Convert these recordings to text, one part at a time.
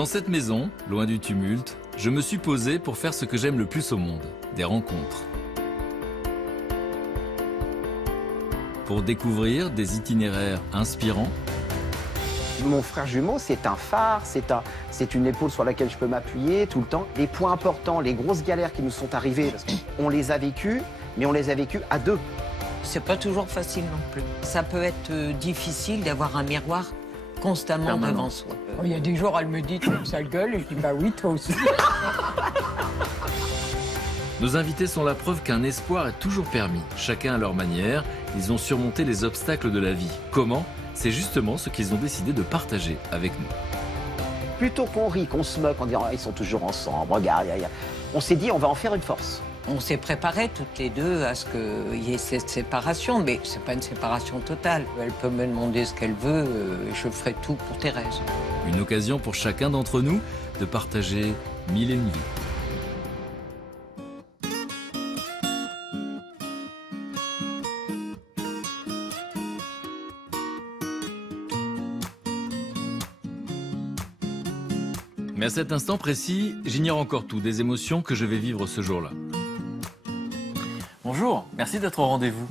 Dans cette maison, loin du tumulte, je me suis posé pour faire ce que j'aime le plus au monde, des rencontres. Pour découvrir des itinéraires inspirants. Mon frère jumeau, c'est un phare, c'est une épaule sur laquelle je peux m'appuyer tout le temps. Les points importants, les grosses galères qui nous sont arrivées, on les a vécues, mais on les a vécues à deux. C'est pas toujours facile non plus. Ça peut être difficile d'avoir un miroir constamment devant soi. Il y a des jours, elle me dit, tu as une sale gueule, et je dis, bah oui, toi aussi. Nos invités sont la preuve qu'un espoir est toujours permis. Chacun à leur manière, ils ont surmonté les obstacles de la vie. Comment? C'est justement ce qu'ils ont décidé de partager avec nous. Plutôt qu'on rit, qu'on se moque en disant ils sont toujours ensemble, regarde, on s'est dit on va en faire une force. On s'est préparés toutes les deux à ce qu'il y ait cette séparation, mais c'est pas une séparation totale. Elle peut me demander ce qu'elle veut, je ferai tout pour Thérèse. Une occasion pour chacun d'entre nous de partager mille et une vies. Mais à cet instant précis, j'ignore encore tout des émotions que je vais vivre ce jour-là. Bonjour, merci d'être au rendez-vous.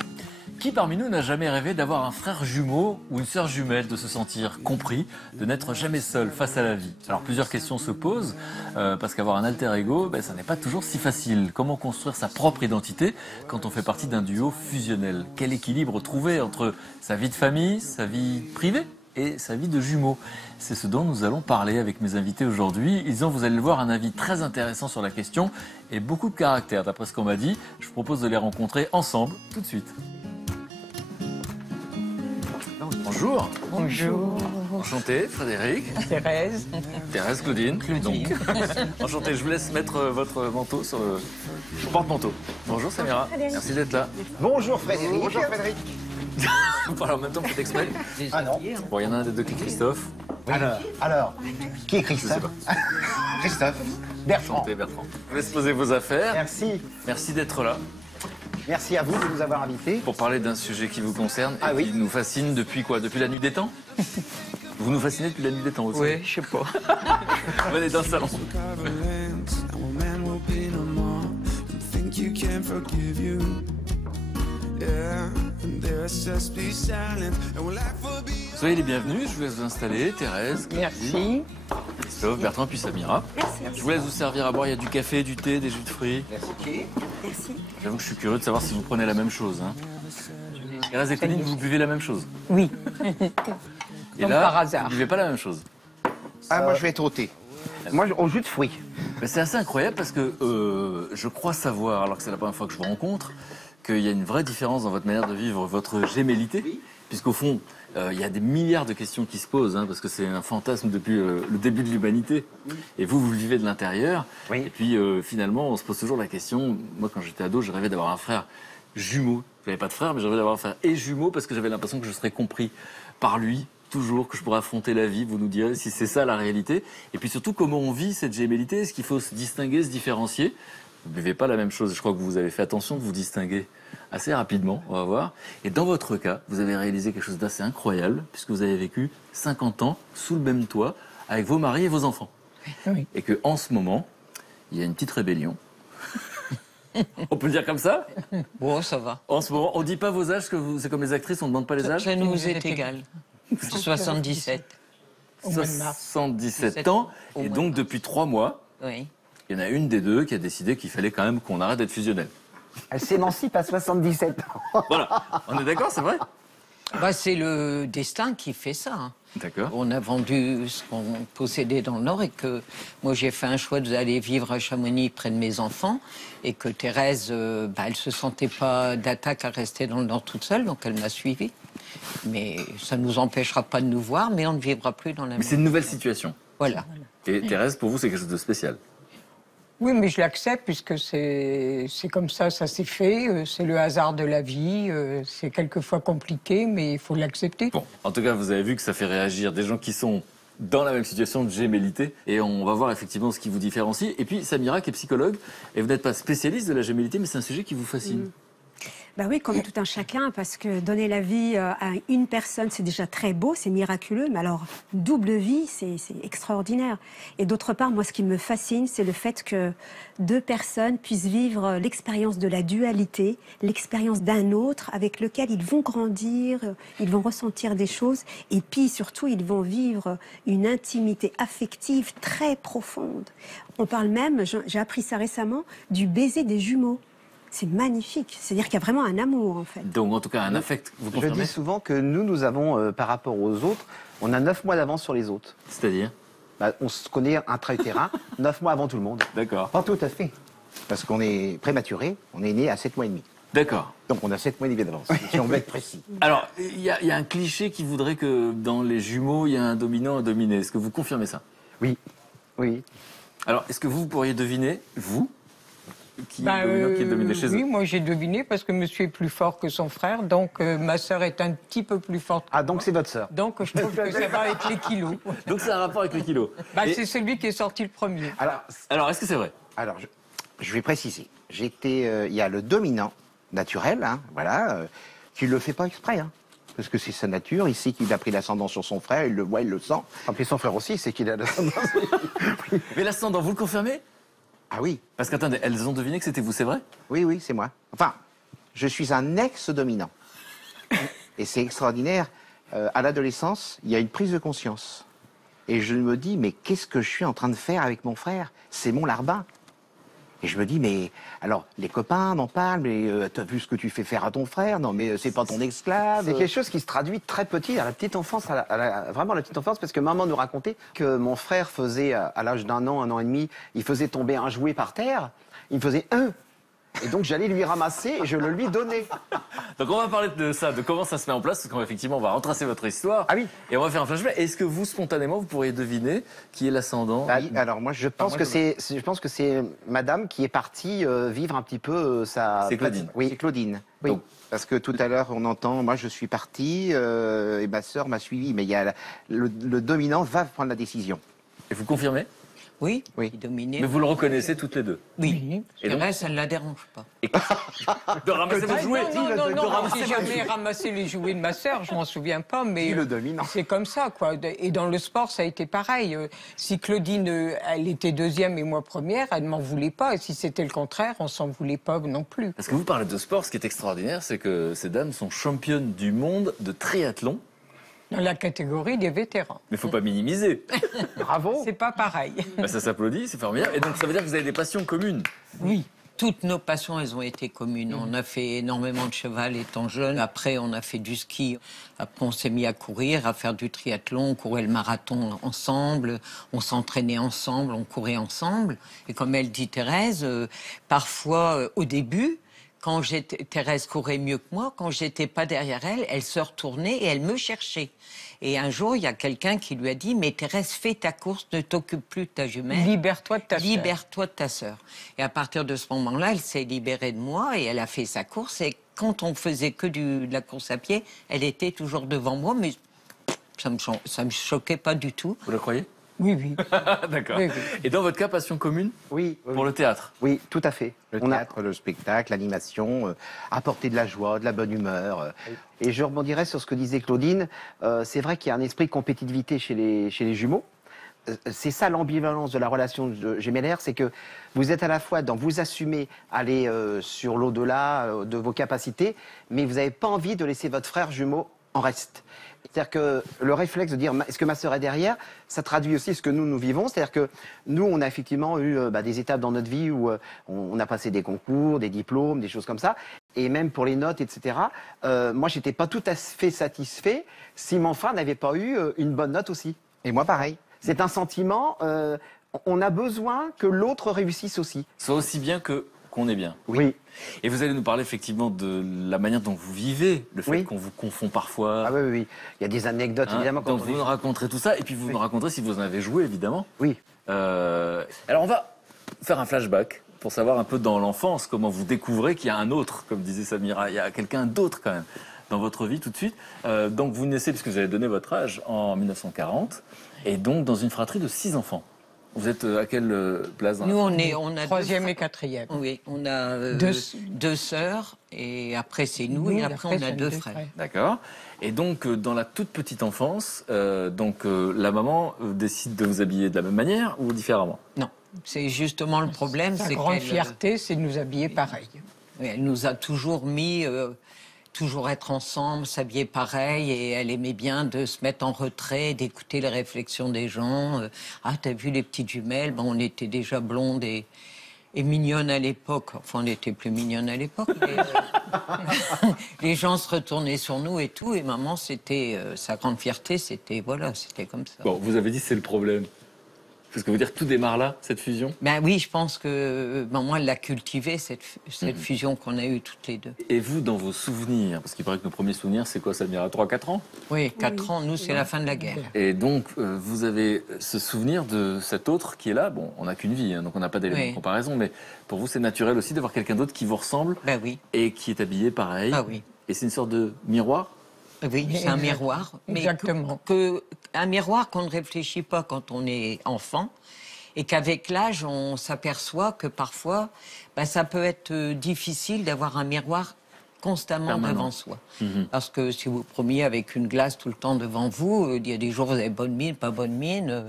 Qui parmi nous n'a jamais rêvé d'avoir un frère jumeau ou une sœur jumelle, de se sentir compris, de n'être jamais seul face à la vie? Alors plusieurs questions se posent, parce qu'avoir un alter ego, ça n'est pas toujours si facile. Comment construire sa propre identité quand on fait partie d'un duo fusionnel? Quel équilibre trouver entre sa vie de famille, sa vie privée et sa vie de jumeau? C'est ce dont nous allons parler avec mes invités aujourd'hui. Ils ont, vous allez le voir, un avis très intéressant sur la question et beaucoup de caractère, d'après ce qu'on m'a dit. Je vous propose de les rencontrer ensemble tout de suite. Bonjour. Bonjour. Enchanté, Frédéric. Thérèse. Thérèse, Claudine. Donc, enchanté, je vous laisse mettre votre manteau sur le porte-manteau. Bonjour Samira, merci d'être là. Bonjour Frédéric. Bonjour Frédéric. Vous parlez en même temps, peut-être exprès. Ah non. Bon, il y en a un des deux qui est Christophe. Oui. Alors, qui est Christophe? Christophe. Bertrand. Enchanté, Bertrand. Je vous laisse poser vos affaires. Merci. Merci d'être là Merci à vous de nous avoir invités. pour parler d'un sujet qui vous concerne et Ah oui. qui nous fascine depuis quoi? Depuis la nuit des temps? Vous nous fascinez depuis la nuit des temps aussi? Oui, je sais pas. Venez dans le salon. Soyez les bienvenus, je vous laisse vous installer. Thérèse, Merci. Christophe, Bertrand puis Samira. Je vous laisse vous servir à boire, il y a du café, du thé, des jus de fruits. Merci. J'avoue que je suis curieux de savoir si vous prenez la même chose. Thérèse et Claudine, vous buvez la même chose? Oui. Et Comme là, par hasard. vous ne buvez pas la même chose? Ah, moi je vais être au thé. Moi au jus de fruits. C'est assez incroyable parce que je crois savoir, alors que c'est la première fois que je vous rencontre, qu'il y a une vraie différence dans votre manière de vivre votre gémellité, puisqu'au fond, il y a des milliards de questions qui se posent, parce que c'est un fantasme depuis le début de l'humanité. Et vous, vous le vivez de l'intérieur. Oui. Et puis finalement, on se pose toujours la question, moi quand j'étais ado, je rêvais d'avoir un frère jumeau. Je n'avais pas de frère, mais je rêvais d'avoir un frère et jumeau parce que j'avais l'impression que je serais compris par lui. Toujours, que je pourrais affronter la vie, vous nous direz si c'est ça la réalité. Et puis surtout, comment on vit cette gémellité? Est-ce qu'il faut se distinguer, se différencier? Vous ne buvez pas la même chose. Je crois que vous avez fait attention de vous distinguer assez rapidement, on va voir. Et dans votre cas, vous avez réalisé quelque chose d'assez incroyable, puisque vous avez vécu 50 ans sous le même toit, avec vos maris et vos enfants. Oui. Et qu'en ce moment, il y a une petite rébellion. On peut le dire comme ça? Bon, ça va. En ce moment, on ne dit pas vos âges, c'est comme les actrices, on ne demande pas les âges? Ça nous est égal. 77. Au mois de mars. 77 ans. Au Et mois donc, de mars. depuis 3 mois, Oui. il y en a une des deux qui a décidé qu'il fallait quand même qu'on arrête d'être fusionnel. Elle s'émancipe à 77 ans. Voilà. On est d'accord, c'est vrai? C'est le destin qui fait ça. D'accord. On a vendu ce qu'on possédait dans le Nord et que moi j'ai fait un choix d'aller vivre à Chamonix près de mes enfants et que Thérèse, elle se sentait pas d'attaque à rester dans le Nord toute seule, donc elle m'a suivie. Mais ça ne nous empêchera pas de nous voir, mais on ne vivra plus dans la Mais même. c'est une nouvelle situation. Voilà. Et Thérèse, pour vous, c'est quelque chose de spécial. Oui, mais je l'accepte puisque c'est comme ça s'est fait. C'est le hasard de la vie. C'est quelquefois compliqué, mais il faut l'accepter. Bon, en tout cas, vous avez vu que ça fait réagir des gens qui sont dans la même situation de gémellité. Et on va voir effectivement ce qui vous différencie. Et puis, Samira, qui est psychologue, et vous n'êtes pas spécialiste de la gémellité, mais c'est un sujet qui vous fascine. Bah oui, comme tout un chacun, parce que donner la vie à une personne, c'est déjà très beau, c'est miraculeux, mais alors, double vie, c'est extraordinaire. Et d'autre part, moi, ce qui me fascine, c'est le fait que deux personnes puissent vivre l'expérience de la dualité, l'expérience d'un autre avec lequel ils vont grandir, ils vont ressentir des choses, et puis surtout, ils vont vivre une intimité affective très profonde. On parle même, j'ai appris ça récemment, du baiser des jumeaux. C'est magnifique. C'est-à-dire qu'il y a vraiment un amour, en fait. Donc, en tout cas, un affect, vous Je confirmez? dis souvent que nous avons, par rapport aux autres, on a 9 mois d'avance sur les autres. C'est-à-dire? Bah, on se connaît intra-utérin 9 mois avant tout le monde. D'accord. Pas tout à fait. Parce qu'on est prématuré, on est né à 7 mois et demi. D'accord. Donc on a 7 mois et demi d'avance, si on veut être précis. Alors, il y a un cliché qui voudrait que dans les jumeaux, il y a un dominant, un dominé. Est-ce que vous confirmez ça? Oui, oui. Alors, est-ce que vous pourriez deviner, vous, qui est Bah, le dominant, qui est le dominé chez oui, eux? moi j'ai deviné parce que monsieur est plus fort que son frère, donc ma sœur est un petit peu plus forte. Ah, donc c'est votre sœur. Donc je trouve que ça va avec les kilos. Donc, c'est un rapport avec les kilos. Bah, Et- c'est celui qui est sorti le premier. Alors, est-ce que c'est vrai? je vais préciser. Il y a le dominant naturel, hein, voilà, qui ne le fait pas exprès. Hein, parce que c'est sa nature, il sait qu'il a pris l'ascendant sur son frère, il le voit, il le sent. Et puis son frère aussi, c'est qu'il a l'ascendant. Mais l'ascendant, vous le confirmez? Ah oui, Parce qu'attendez, elles ont deviné que c'était vous, c'est vrai? oui, oui, c'est moi. Enfin, je suis un ex-dominant. Et c'est extraordinaire. À l'adolescence, il y a une prise de conscience. Et je me dis, mais qu'est-ce que je suis en train de faire avec mon frère? C'est mon larbin. Et je me dis, mais alors, les copains m'en parlent, mais t'as vu ce que tu fais faire à ton frère? Non, mais c'est pas ton esclave. C'est quelque chose qui se traduit très petit, à la petite enfance, vraiment à la petite enfance, parce que maman nous racontait que mon frère faisait, à l'âge d'un an et demi, il faisait tomber un jouet par terre, il me faisait un. Et donc j'allais lui ramasser et je le lui donnais. Donc, on va parler de ça, de comment ça se met en place, parce qu'effectivement, on va retracer votre histoire. Ah oui. Et on va faire un flashback. Est-ce que vous, spontanément, vous pourriez deviner qui est l'ascendant? Alors moi je pense que c'est madame qui est partie vivre un petit peu sa... C'est Claudine. Oui, c'est Claudine. Oui. Donc. Parce que tout à l'heure on entend, moi je suis parti et ma sœur m'a suivi, mais il y a le dominant va prendre la décision. Et vous confirmez? Oui, Oui. il dominait. Mais vous le reconnaissez toutes les deux? Oui. Et donc- Thérèse, ça ne la dérange pas. De ramasser vos Ah, jouets? non, j'ai jamais ramassé les jouets de ma sœur, je m'en souviens pas, mais Dis le dominant. c'est comme ça, quoi. Et dans le sport, ça a été pareil. Si Claudine, elle était deuxième et moi première, elle ne m'en voulait pas. Et si c'était le contraire, on s'en voulait pas non plus. Parce que vous parlez de sport, ce qui est extraordinaire, c'est que ces dames sont championnes du monde de triathlon. Dans la catégorie des vétérans. Mais il ne faut pas minimiser. Bravo. C'est pas pareil. Bah, ça s'applaudit, c'est formidable. Et donc ça veut dire que vous avez des passions communes. Oui. Toutes nos passions, elles ont été communes. On a fait énormément de cheval étant jeune. Après, on a fait du ski. Après, on s'est mis à courir, à faire du triathlon. On courait le marathon ensemble. On s'entraînait ensemble. On courait ensemble. Et comme elle dit Thérèse, parfois, au début, Thérèse courait mieux que moi, quand j'étais pas derrière elle, elle se retournait et elle me cherchait. Et un jour, il y a quelqu'un qui lui a dit « Mais Thérèse, fais ta course, ne t'occupe plus de ta jumelle. Libère-toi de ta sœur. Libère-toi de ta sœur. » Et à partir de ce moment-là, elle s'est libérée de moi et elle a fait sa course. Et quand on faisait que de la course à pied, elle était toujours devant moi, mais ça me choquait pas du tout. Vous le croyez? Oui, oui. D'accord. Oui, oui. Et dans votre cas, passion commune Oui, pour le théâtre? oui, tout à fait. Le On a théâtre, le spectacle, l'animation, apporter de la joie, de la bonne humeur. Et je rebondirais sur ce que disait Claudine. C'est vrai qu'il y a un esprit de compétitivité chez les jumeaux. C'est ça l'ambivalence de la relation gémellaire, c'est que vous êtes à la fois dans vous assumez aller sur l'au-delà de vos capacités, mais vous n'avez pas envie de laisser votre frère jumeau en reste. C'est-à-dire que le réflexe de dire est-ce que ma sœur est derrière, ça traduit aussi ce que nous vivons. C'est-à-dire que nous, on a effectivement eu des étapes dans notre vie où on a passé des concours, des diplômes, des choses comme ça. Et même pour les notes, etc. Moi, j'étais pas tout à fait satisfait si mon frère n'avait pas eu une bonne note aussi. et moi pareil. C'est un sentiment, on a besoin que l'autre réussisse aussi. Soit aussi bien qu'on est bien. Oui. Et vous allez nous parler effectivement de la manière dont vous vivez, le fait Oui. qu'on vous confond parfois. Ah oui, oui, oui. Il y a des anecdotes, Hein, évidemment. Quand donc on vous est- nous raconterez tout ça, et puis vous nous raconterez si vous en avez joué, évidemment. Oui. Alors on va faire un flashback pour savoir un peu dans l'enfance comment vous découvrez qu'il y a un autre, comme disait Samira, il y a quelqu'un d'autre quand même dans votre vie tout de suite. Donc vous naissez, puisque vous avez donné votre âge, en 1940, et donc dans une fratrie de 6 enfants. Vous êtes à quelle place dans la Nous, famille on a Troisième et quatrième. Oui, on a deux sœurs, et après c'est nous, Nous, et après on a c'est deux deux frères. frères. D'accord. Et donc, dans la toute petite enfance, la maman décide de vous habiller de la même manière ou différemment? Non, c'est justement le problème. Sa c'est grande qu'elle, fierté, c'est de nous habiller pareil. oui, elle nous a toujours mis, toujours être ensemble, s'habiller pareil, et elle aimait bien de se mettre en retrait, d'écouter les réflexions des gens. Ah, t'as vu les petites jumelles? Bon, on était déjà blondes et mignonnes à l'époque. Enfin, on était plus mignonnes à l'époque. Mais, les gens se retournaient sur nous et tout. Et maman, c'était sa grande fierté, c'était voilà, c'était comme ça. Bon, vous avez dit c'est le problème. Parce que vous dire tout démarre là, cette fusion? Ben oui, je pense que maman, elle l'a cultivée, cette fusion qu'on a eue toutes les deux. Et vous, dans vos souvenirs, parce qu'il paraît que nos premiers souvenirs, c'est quoi, Samira? 3-4 ans? Oui, 4 ans, nous, c'est la fin de la guerre. Et donc, vous avez ce souvenir de cet autre qui est là. Bon, on n'a qu'une vie, hein, donc on n'a pas d'élément de comparaison, mais pour vous, c'est naturel aussi d'avoir quelqu'un d'autre qui vous ressemble Ben oui. et qui est habillé pareil. Ah oui. Et c'est une sorte de miroir? Oui, c'est un miroir. Mais Exactement. un miroir qu'on ne réfléchit pas quand on est enfant, et qu'avec l'âge, on s'aperçoit que parfois, ben, ça peut être difficile d'avoir un miroir constamment Permanent. devant soi. Parce que si vous preniez avec une glace tout le temps devant vous, il y a des jours où vous avez bonne mine, pas bonne mine.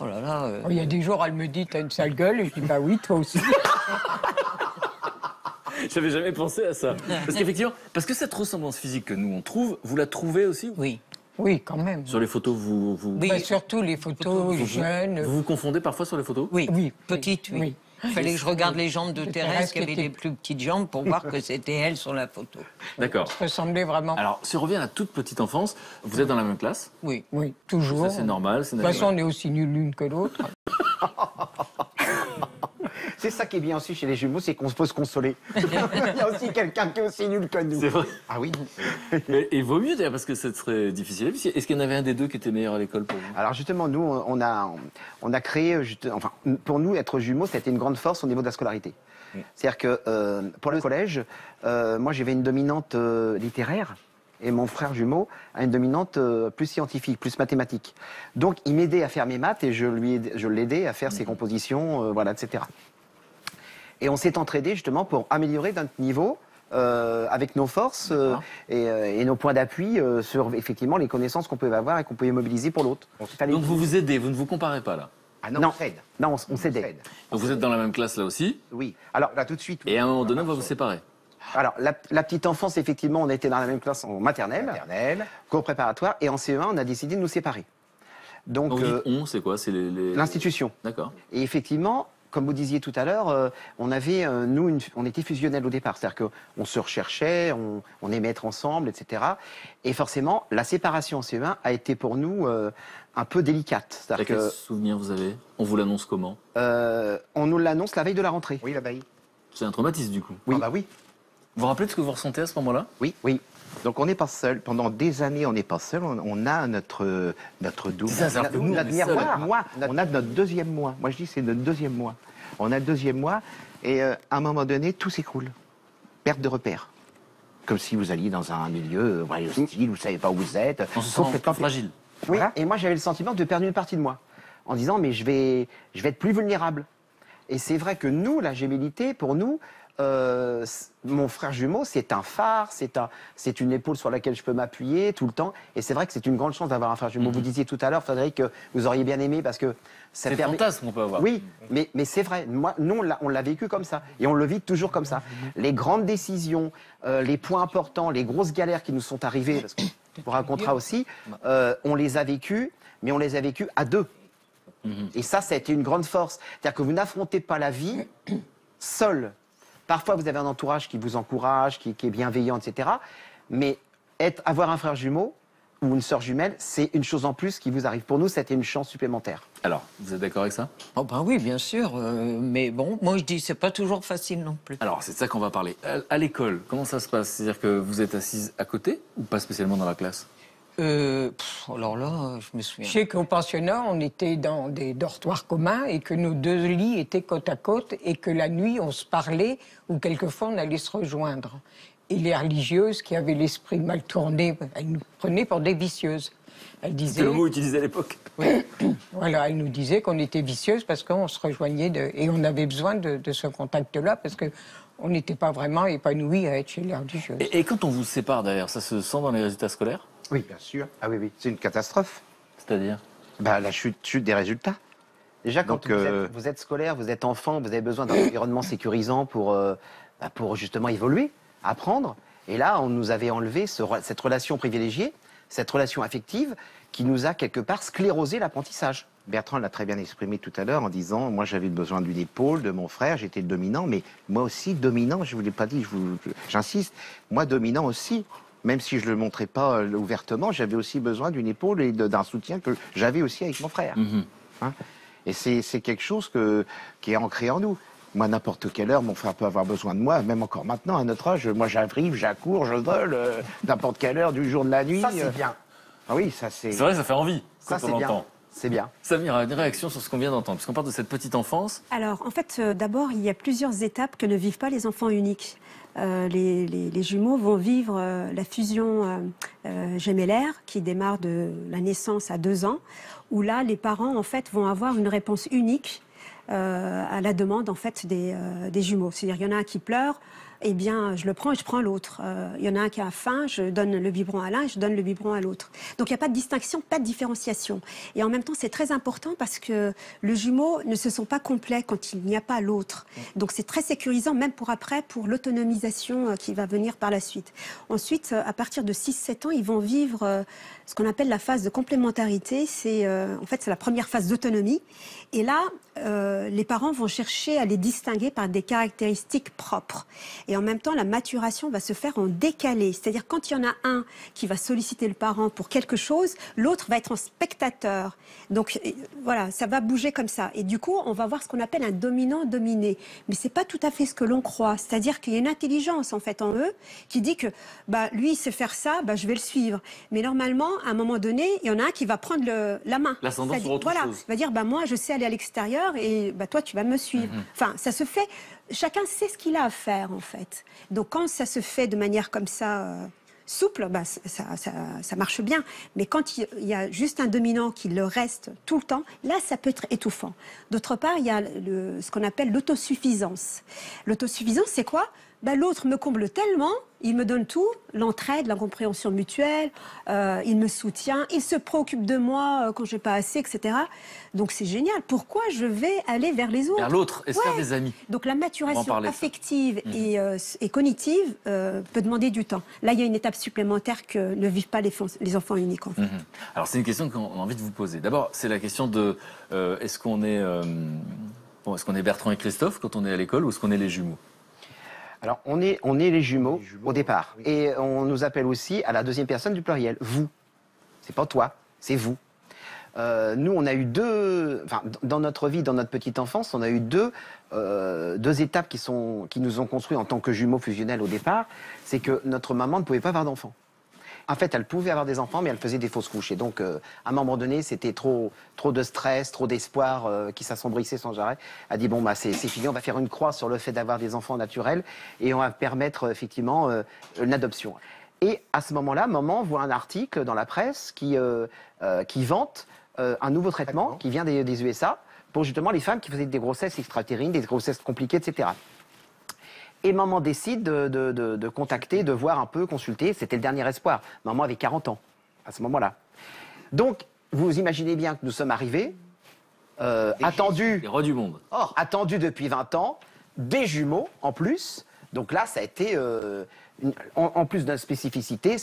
Oh là là. Il y a des jours, elle me dit, t'as une sale gueule, et je dis, bah oui, toi aussi. J'avais jamais pensé à ça. Parce qu'effectivement, parce que cette ressemblance physique que nous on trouve, vous la trouvez aussi? Oui. Oui, quand même. Sur les photos, vous Oui. Bah, surtout les photos jeunes. vous confondez parfois sur les photos? Oui, Oui. petite, oui. Oui. Il fallait que je regarde les jambes de Thérèse qui avait était- les plus petites jambes pour voir que c'était elle sur la photo. D'accord. Ressemblait vraiment. Alors, si on revient à la toute petite enfance, vous êtes dans la même classe? Oui. Oui, toujours. Ça, c'est normal. C'est De toute façon, on est aussi nuls l'une que l'autre. C'est ça qui est bien aussi chez les jumeaux, c'est qu'on se peut se consoler. Il y a aussi quelqu'un qui est aussi nul que nous. C'est vrai. Ah oui. Et il vaut mieux d'ailleurs, parce que ce serait difficile. Est-ce qu'il y en avait un des deux qui était meilleur à l'école pour vous? Alors justement, nous, on a créé, enfin, pour nous, être jumeaux, c'était une grande force au niveau de la scolarité. C'est-à-dire que pour le collège, moi j'avais une dominante littéraire, et mon frère jumeau a une dominante plus scientifique, plus mathématique. Donc il m'aidait à faire mes maths et je l'aidais à faire ses compositions, voilà, etc. Et on s'est entraidés justement pour améliorer notre niveau avec nos forces et nos points d'appui sur effectivement les connaissances qu'on pouvait avoir et qu'on pouvait mobiliser pour l'autre. Donc vous vous aidez, vous ne vous comparez pas là? Ah non, Non, on s'aide. non, on s'aidait. Donc vous êtes dans la même classe là aussi, Oui. Alors, Là, tout de suite. oui. et à un moment donné, on va vous séparer. Alors, la petite enfance, effectivement, on était dans la même classe en maternelle, Maternelle. cours préparatoire, et en CE1, on a décidé de nous séparer. Donc, Donc vous dites on, c'est quoi? C'est l'institution. D'accord. Et effectivement, comme vous disiez tout à l'heure, on avait, nous, on était fusionnels au départ. C'est-à-dire qu'on se recherchait, on aimait être ensemble, etc. Et forcément, la séparation en CE1 a été pour nous un peu délicate. Et C'est-à-dire quel souvenir vous avez? On vous l'annonce comment? on nous l'annonce la veille de la rentrée. Oui, la baillie. C'est un traumatisme du coup. Oui. Ah bah oui. Vous vous rappelez de ce que vous ressentez à ce moment-là? Oui. Oui. Donc on n'est pas seul. Pendant des années, on n'est pas seul. On a notre double. C'est ça, c'est-à-dire que nous, on notre est miroir. seuls. On a notre deuxième mois. Moi, je dis c'est notre deuxième mois. On a le deuxième mois et à un moment donné, tout s'écroule. Perte de repères. Comme si vous alliez dans un milieu hostile, vous ne savez pas où vous êtes. On se sent Complètement fragile. Oui, Voilà. et moi j'avais le sentiment de perdre une partie de moi, en disant mais je vais être plus vulnérable. Et c'est vrai que nous, la gémellité, pour nous, mon frère jumeau, c'est un phare, c'est une épaule sur laquelle je peux m'appuyer tout le temps. Et c'est vrai que c'est une grande chance d'avoir un frère jumeau. Vous disiez tout à l'heure, Frédéric, que vous auriez bien aimé parce que ça C'est permet... fantasme qu'on peut avoir. Oui, mais c'est vrai. Moi, nous, on l'a vécu comme ça. Et on le vit toujours comme ça. Les grandes décisions, les points importants, les grosses galères qui nous sont arrivées, parce qu'on vous racontera aussi, on les a vécues, mais on les a vécues à deux. Et ça a été une grande force. C'est-à-dire que vous n'affrontez pas la vie seul. Parfois, vous avez un entourage qui vous encourage, qui est bienveillant, etc. Mais avoir un frère jumeau ou une sœur jumelle, c'est une chose en plus qui vous arrive. Pour nous, c'était une chance supplémentaire. Alors, vous êtes d'accord avec ça? Oh ben oui, bien sûr. Mais bon, moi je dis, c'est pas toujours facile non plus. Alors, c'est de ça qu'on va parler. À l'école, comment ça se passe? C'est-à-dire que vous êtes assise à côté ou pas spécialement dans la classe? Alors là, je me souviens. Je sais qu'au pensionnat, on était dans des dortoirs communs et que nos deux lits étaient côte à côte et que la nuit, on se parlait ou quelquefois, on allait se rejoindre. Et les religieuses qui avaient l'esprit mal tourné, elles nous prenaient pour des vicieuses. Elle disait... C'était le mot utilisé à l'époque. Oui. Voilà, elle nous disait qu'on était vicieuse parce qu'on se rejoignait et on avait besoin de ce contact-là parce qu'on n'était pas vraiment épanouis à être chez les religieuses. Et quand on vous sépare d'ailleurs, ça se sent dans les résultats scolaires? Oui, bien sûr. Ah oui, oui, c'est une catastrophe. C'est-à-dire? Bah, la chute des résultats. Déjà, quand Donc, vous êtes scolaire, vous êtes enfant, vous avez besoin d'un environnement sécurisant pour justement évoluer, apprendre. Et là, on nous avait enlevé cette relation privilégiée, cette relation affective qui nous a quelque part sclérosé l'apprentissage. Bertrand l'a très bien exprimé tout à l'heure en disant, moi j'avais besoin d'une épaule, de mon frère, j'étais le dominant, mais moi aussi dominant, je ne vous l'ai pas dit, j'insiste, moi dominant aussi, même si je ne le montrais pas ouvertement, j'avais aussi besoin d'une épaule et d'un soutien que j'avais aussi avec mon frère. Hein, et c'est quelque chose qui est ancré en nous. Moi, n'importe quelle heure, mon frère peut avoir besoin de moi, même encore maintenant, à notre âge. Moi, j'arrive, j'accours, je vole, n'importe quelle heure du jour, de la nuit. Ça, c'est bien. Ah oui, ça c'est... C'est vrai, ça fait envie Ça, quand c'est on bien. l'entend. C'est bien. Samir, une réaction sur ce qu'on vient d'entendre, parce qu'on parle de cette petite enfance. Alors, en fait, d'abord, il y a plusieurs étapes que ne vivent pas les enfants uniques. Les jumeaux vont vivre la fusion gémellaire qui démarre de la naissance à 2 ans, où là, les parents, en fait, vont avoir une réponse unique à la demande, en fait, des jumeaux. C'est-à-dire, il y en a un qui pleure, eh bien, je le prends et je prends l'autre. Il y en a un qui a faim, je donne le biberon à l'un et je donne le biberon à l'autre. Donc, il n'y a pas de distinction, pas de différenciation. Et en même temps, c'est très important parce que le jumeau ne se sent pas complet quand il n'y a pas l'autre. Donc, c'est très sécurisant, même pour après, pour l'autonomisation qui va venir par la suite. Ensuite, à partir de 6-7 ans, ils vont vivre ce qu'on appelle la phase de complémentarité. C'est en fait, c'est la première phase d'autonomie. Et là, les parents vont chercher à les distinguer par des caractéristiques propres. Et en même temps, la maturation va se faire en décalé. C'est-à-dire, quand il y en a un qui va solliciter le parent pour quelque chose, l'autre va être en spectateur. Donc, voilà, ça va bouger comme ça. Et du coup, on va voir ce qu'on appelle un dominant-dominé. Mais c'est pas tout à fait ce que l'on croit. C'est-à-dire qu'il y a une intelligence, en fait, en eux, qui dit que, bah, lui, il sait faire ça, bah, je vais le suivre. Mais normalement, à un moment donné, il y en a un qui va prendre la main. L'ascendant sur autre chose. Il va dire, bah, moi, je sais aller à l'extérieur et bah, toi, tu vas me suivre. Enfin, ça se fait... Chacun sait ce qu'il a à faire, en fait. Donc, quand ça se fait de manière comme ça, souple, bah, ça marche bien. Mais quand il y a juste un dominant qui le reste tout le temps, là, ça peut être étouffant. D'autre part, il y a ce qu'on appelle l'autosuffisance. L'autosuffisance, c'est quoi? Bah, l'autre me comble tellement, il me donne tout, l'entraide, la compréhension mutuelle, il me soutient, il se préoccupe de moi quand j'ai pas assez, etc. Donc c'est génial. Pourquoi je vais aller vers les autres? Vers l'autre et se faire des amis. Donc la maturation parler, affective et cognitive peut demander du temps. Là, il y a une étape supplémentaire que ne vivent pas les enfants uniques. En fait. Alors c'est une question qu'on a envie de vous poser. D'abord, c'est la question de est-ce qu'on est, est-ce qu'on est Bertrand et Christophe quand on est à l'école ou est-ce qu'on est les jumeaux? Alors, on est les jumeaux au départ. Oui. Et on nous appelle aussi à la deuxième personne du pluriel. Vous. C'est pas toi, c'est vous. Nous, on a eu dans notre vie, dans notre petite enfance, on a eu deux étapes qui nous ont construits en tant que jumeaux fusionnels au départ. C'est que notre maman ne pouvait pas avoir d'enfants. En fait, elle pouvait avoir des enfants, mais elle faisait des fausses couches. Et donc, à un moment donné, c'était trop de stress, trop d'espoir qui s'assombrissait sans arrêt. Elle a dit, bon, bah, c'est fini, on va faire une croix sur le fait d'avoir des enfants naturels et on va permettre effectivement l'adoption. Et à ce moment-là, maman voit un article dans la presse qui vante un nouveau traitement qui vient des USA pour justement les femmes qui faisaient des grossesses extra-utérines, des grossesses compliquées, etc. Et maman décide de contacter, de voir un peu, consulter. C'était le dernier espoir. Maman avait 40 ans à ce moment-là. Donc, vous imaginez bien que nous sommes arrivés, attendus. Les rois du monde. Attendus depuis 20 ans, des jumeaux en plus. Donc là, ça a été, en plus d'une spécificité,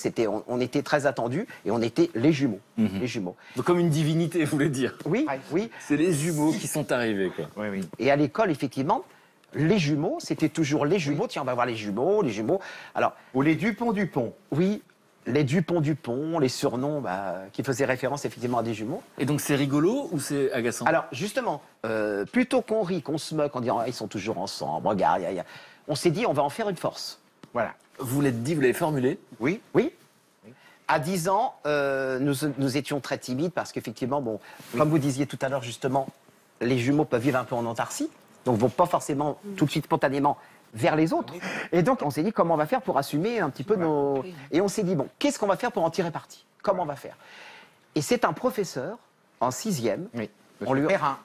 on était très attendus et on était les jumeaux. Les jumeaux. Donc comme une divinité, vous voulez dire? Oui, oui. C'est les jumeaux qui sont arrivés, quoi. Oui, oui. Et à l'école, effectivement, les jumeaux, c'était toujours les jumeaux. Tiens, on va voir les jumeaux, les jumeaux. Alors, Ou les Dupont-Dupont. oui, les Dupont-Dupont, les surnoms qui faisaient référence effectivement à des jumeaux. Et donc c'est rigolo ou c'est agaçant? Alors, justement, plutôt qu'on rit, qu'on se moque en disant ils sont toujours ensemble, regarde, on s'est dit on va en faire une force. Voilà. Vous l'avez dit, vous l'avez formulé? Oui, oui. À 10 ans, nous étions très timides parce qu'effectivement, bon, comme vous disiez tout à l'heure justement, les jumeaux peuvent vivre un peu en autarcie, donc vont pas forcément tout de suite spontanément vers les autres. Et donc on s'est dit comment on va faire pour assumer un petit peu nos... Et on s'est dit bon, qu'est-ce qu'on va faire pour en tirer parti? Comment on va faire? Et c'est un professeur en 6e, Oui.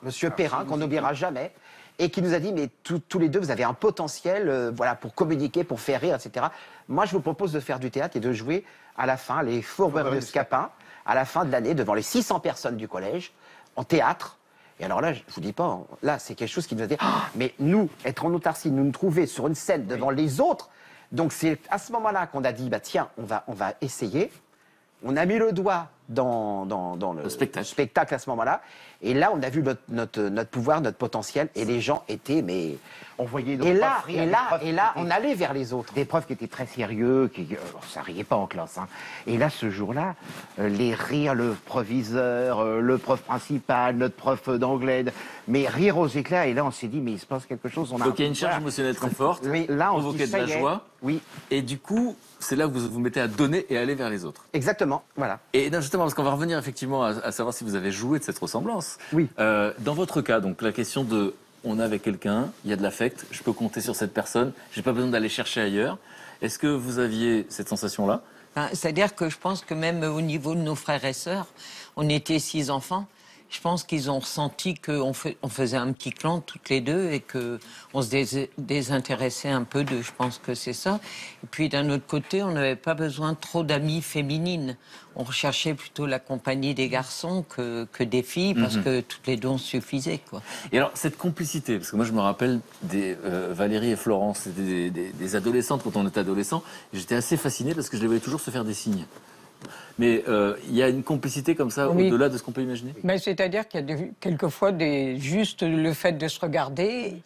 Monsieur Perrin, qu'on n'oubliera jamais, et qui nous a dit, mais tous les deux, vous avez un potentiel voilà, pour communiquer, pour faire rire, etc. Moi, je vous propose de faire du théâtre et de jouer à la fin les Fourbeurs de Scapin, à la fin de l'année, devant les 600 personnes du collège, en théâtre. Et alors là, je vous dis pas, là, c'est quelque chose qui nous a dit, mais nous, être en autarcie, nous trouver sur une scène devant les autres. Donc c'est à ce moment-là qu'on a dit, bah tiens, on va essayer. On a mis le doigt dans le spectacle à ce moment-là. Et là, on a vu notre pouvoir, notre potentiel. Et les gens étaient, mais... On voyait Et là, on allait vers les autres. Des profs qui étaient très sérieux, ça riait pas en classe. Hein. Et là, ce jour-là, les rires, le proviseur, le prof principal, notre prof d'anglais, mais rire aux éclats. Et là, on s'est dit, mais il se passe quelque chose. Donc il y a une charge émotionnelle très forte, là, on provoquée se de dit, la joie. Oui. Et du coup, c'est là que vous vous mettez à donner et à aller vers les autres. Exactement, voilà. Et non, justement, parce qu'on va revenir effectivement à savoir si vous avez joué de cette ressemblance. Oui. Dans votre cas, donc la question de on est avec quelqu'un, il y a de l'affect, je peux compter sur cette personne, j'ai pas besoin d'aller chercher ailleurs. Est-ce que vous aviez cette sensation-là? C'est-à-dire que je pense que même au niveau de nos frères et sœurs, on était 6 enfants. Je pense qu'ils ont ressenti qu'on faisait un petit clan toutes les deux et qu'on se désintéressait un peu d'eux. Je pense que c'est ça. Et puis d'un autre côté, on n'avait pas besoin trop d'amies féminines. On recherchait plutôt la compagnie des garçons que des filles parce que toutes les deux on suffisaient, quoi. Et alors, cette complicité, parce que moi je me rappelle des Valérie et Florence, c'était des adolescentes quand on était adolescent, et j'étais assez fasciné parce que je les voyais toujours se faire des signes. Mais il y a une complicité comme ça, Oui. au-delà de ce qu'on peut imaginer? Mais c'est-à-dire qu'il y a quelquefois juste le fait de se regarder.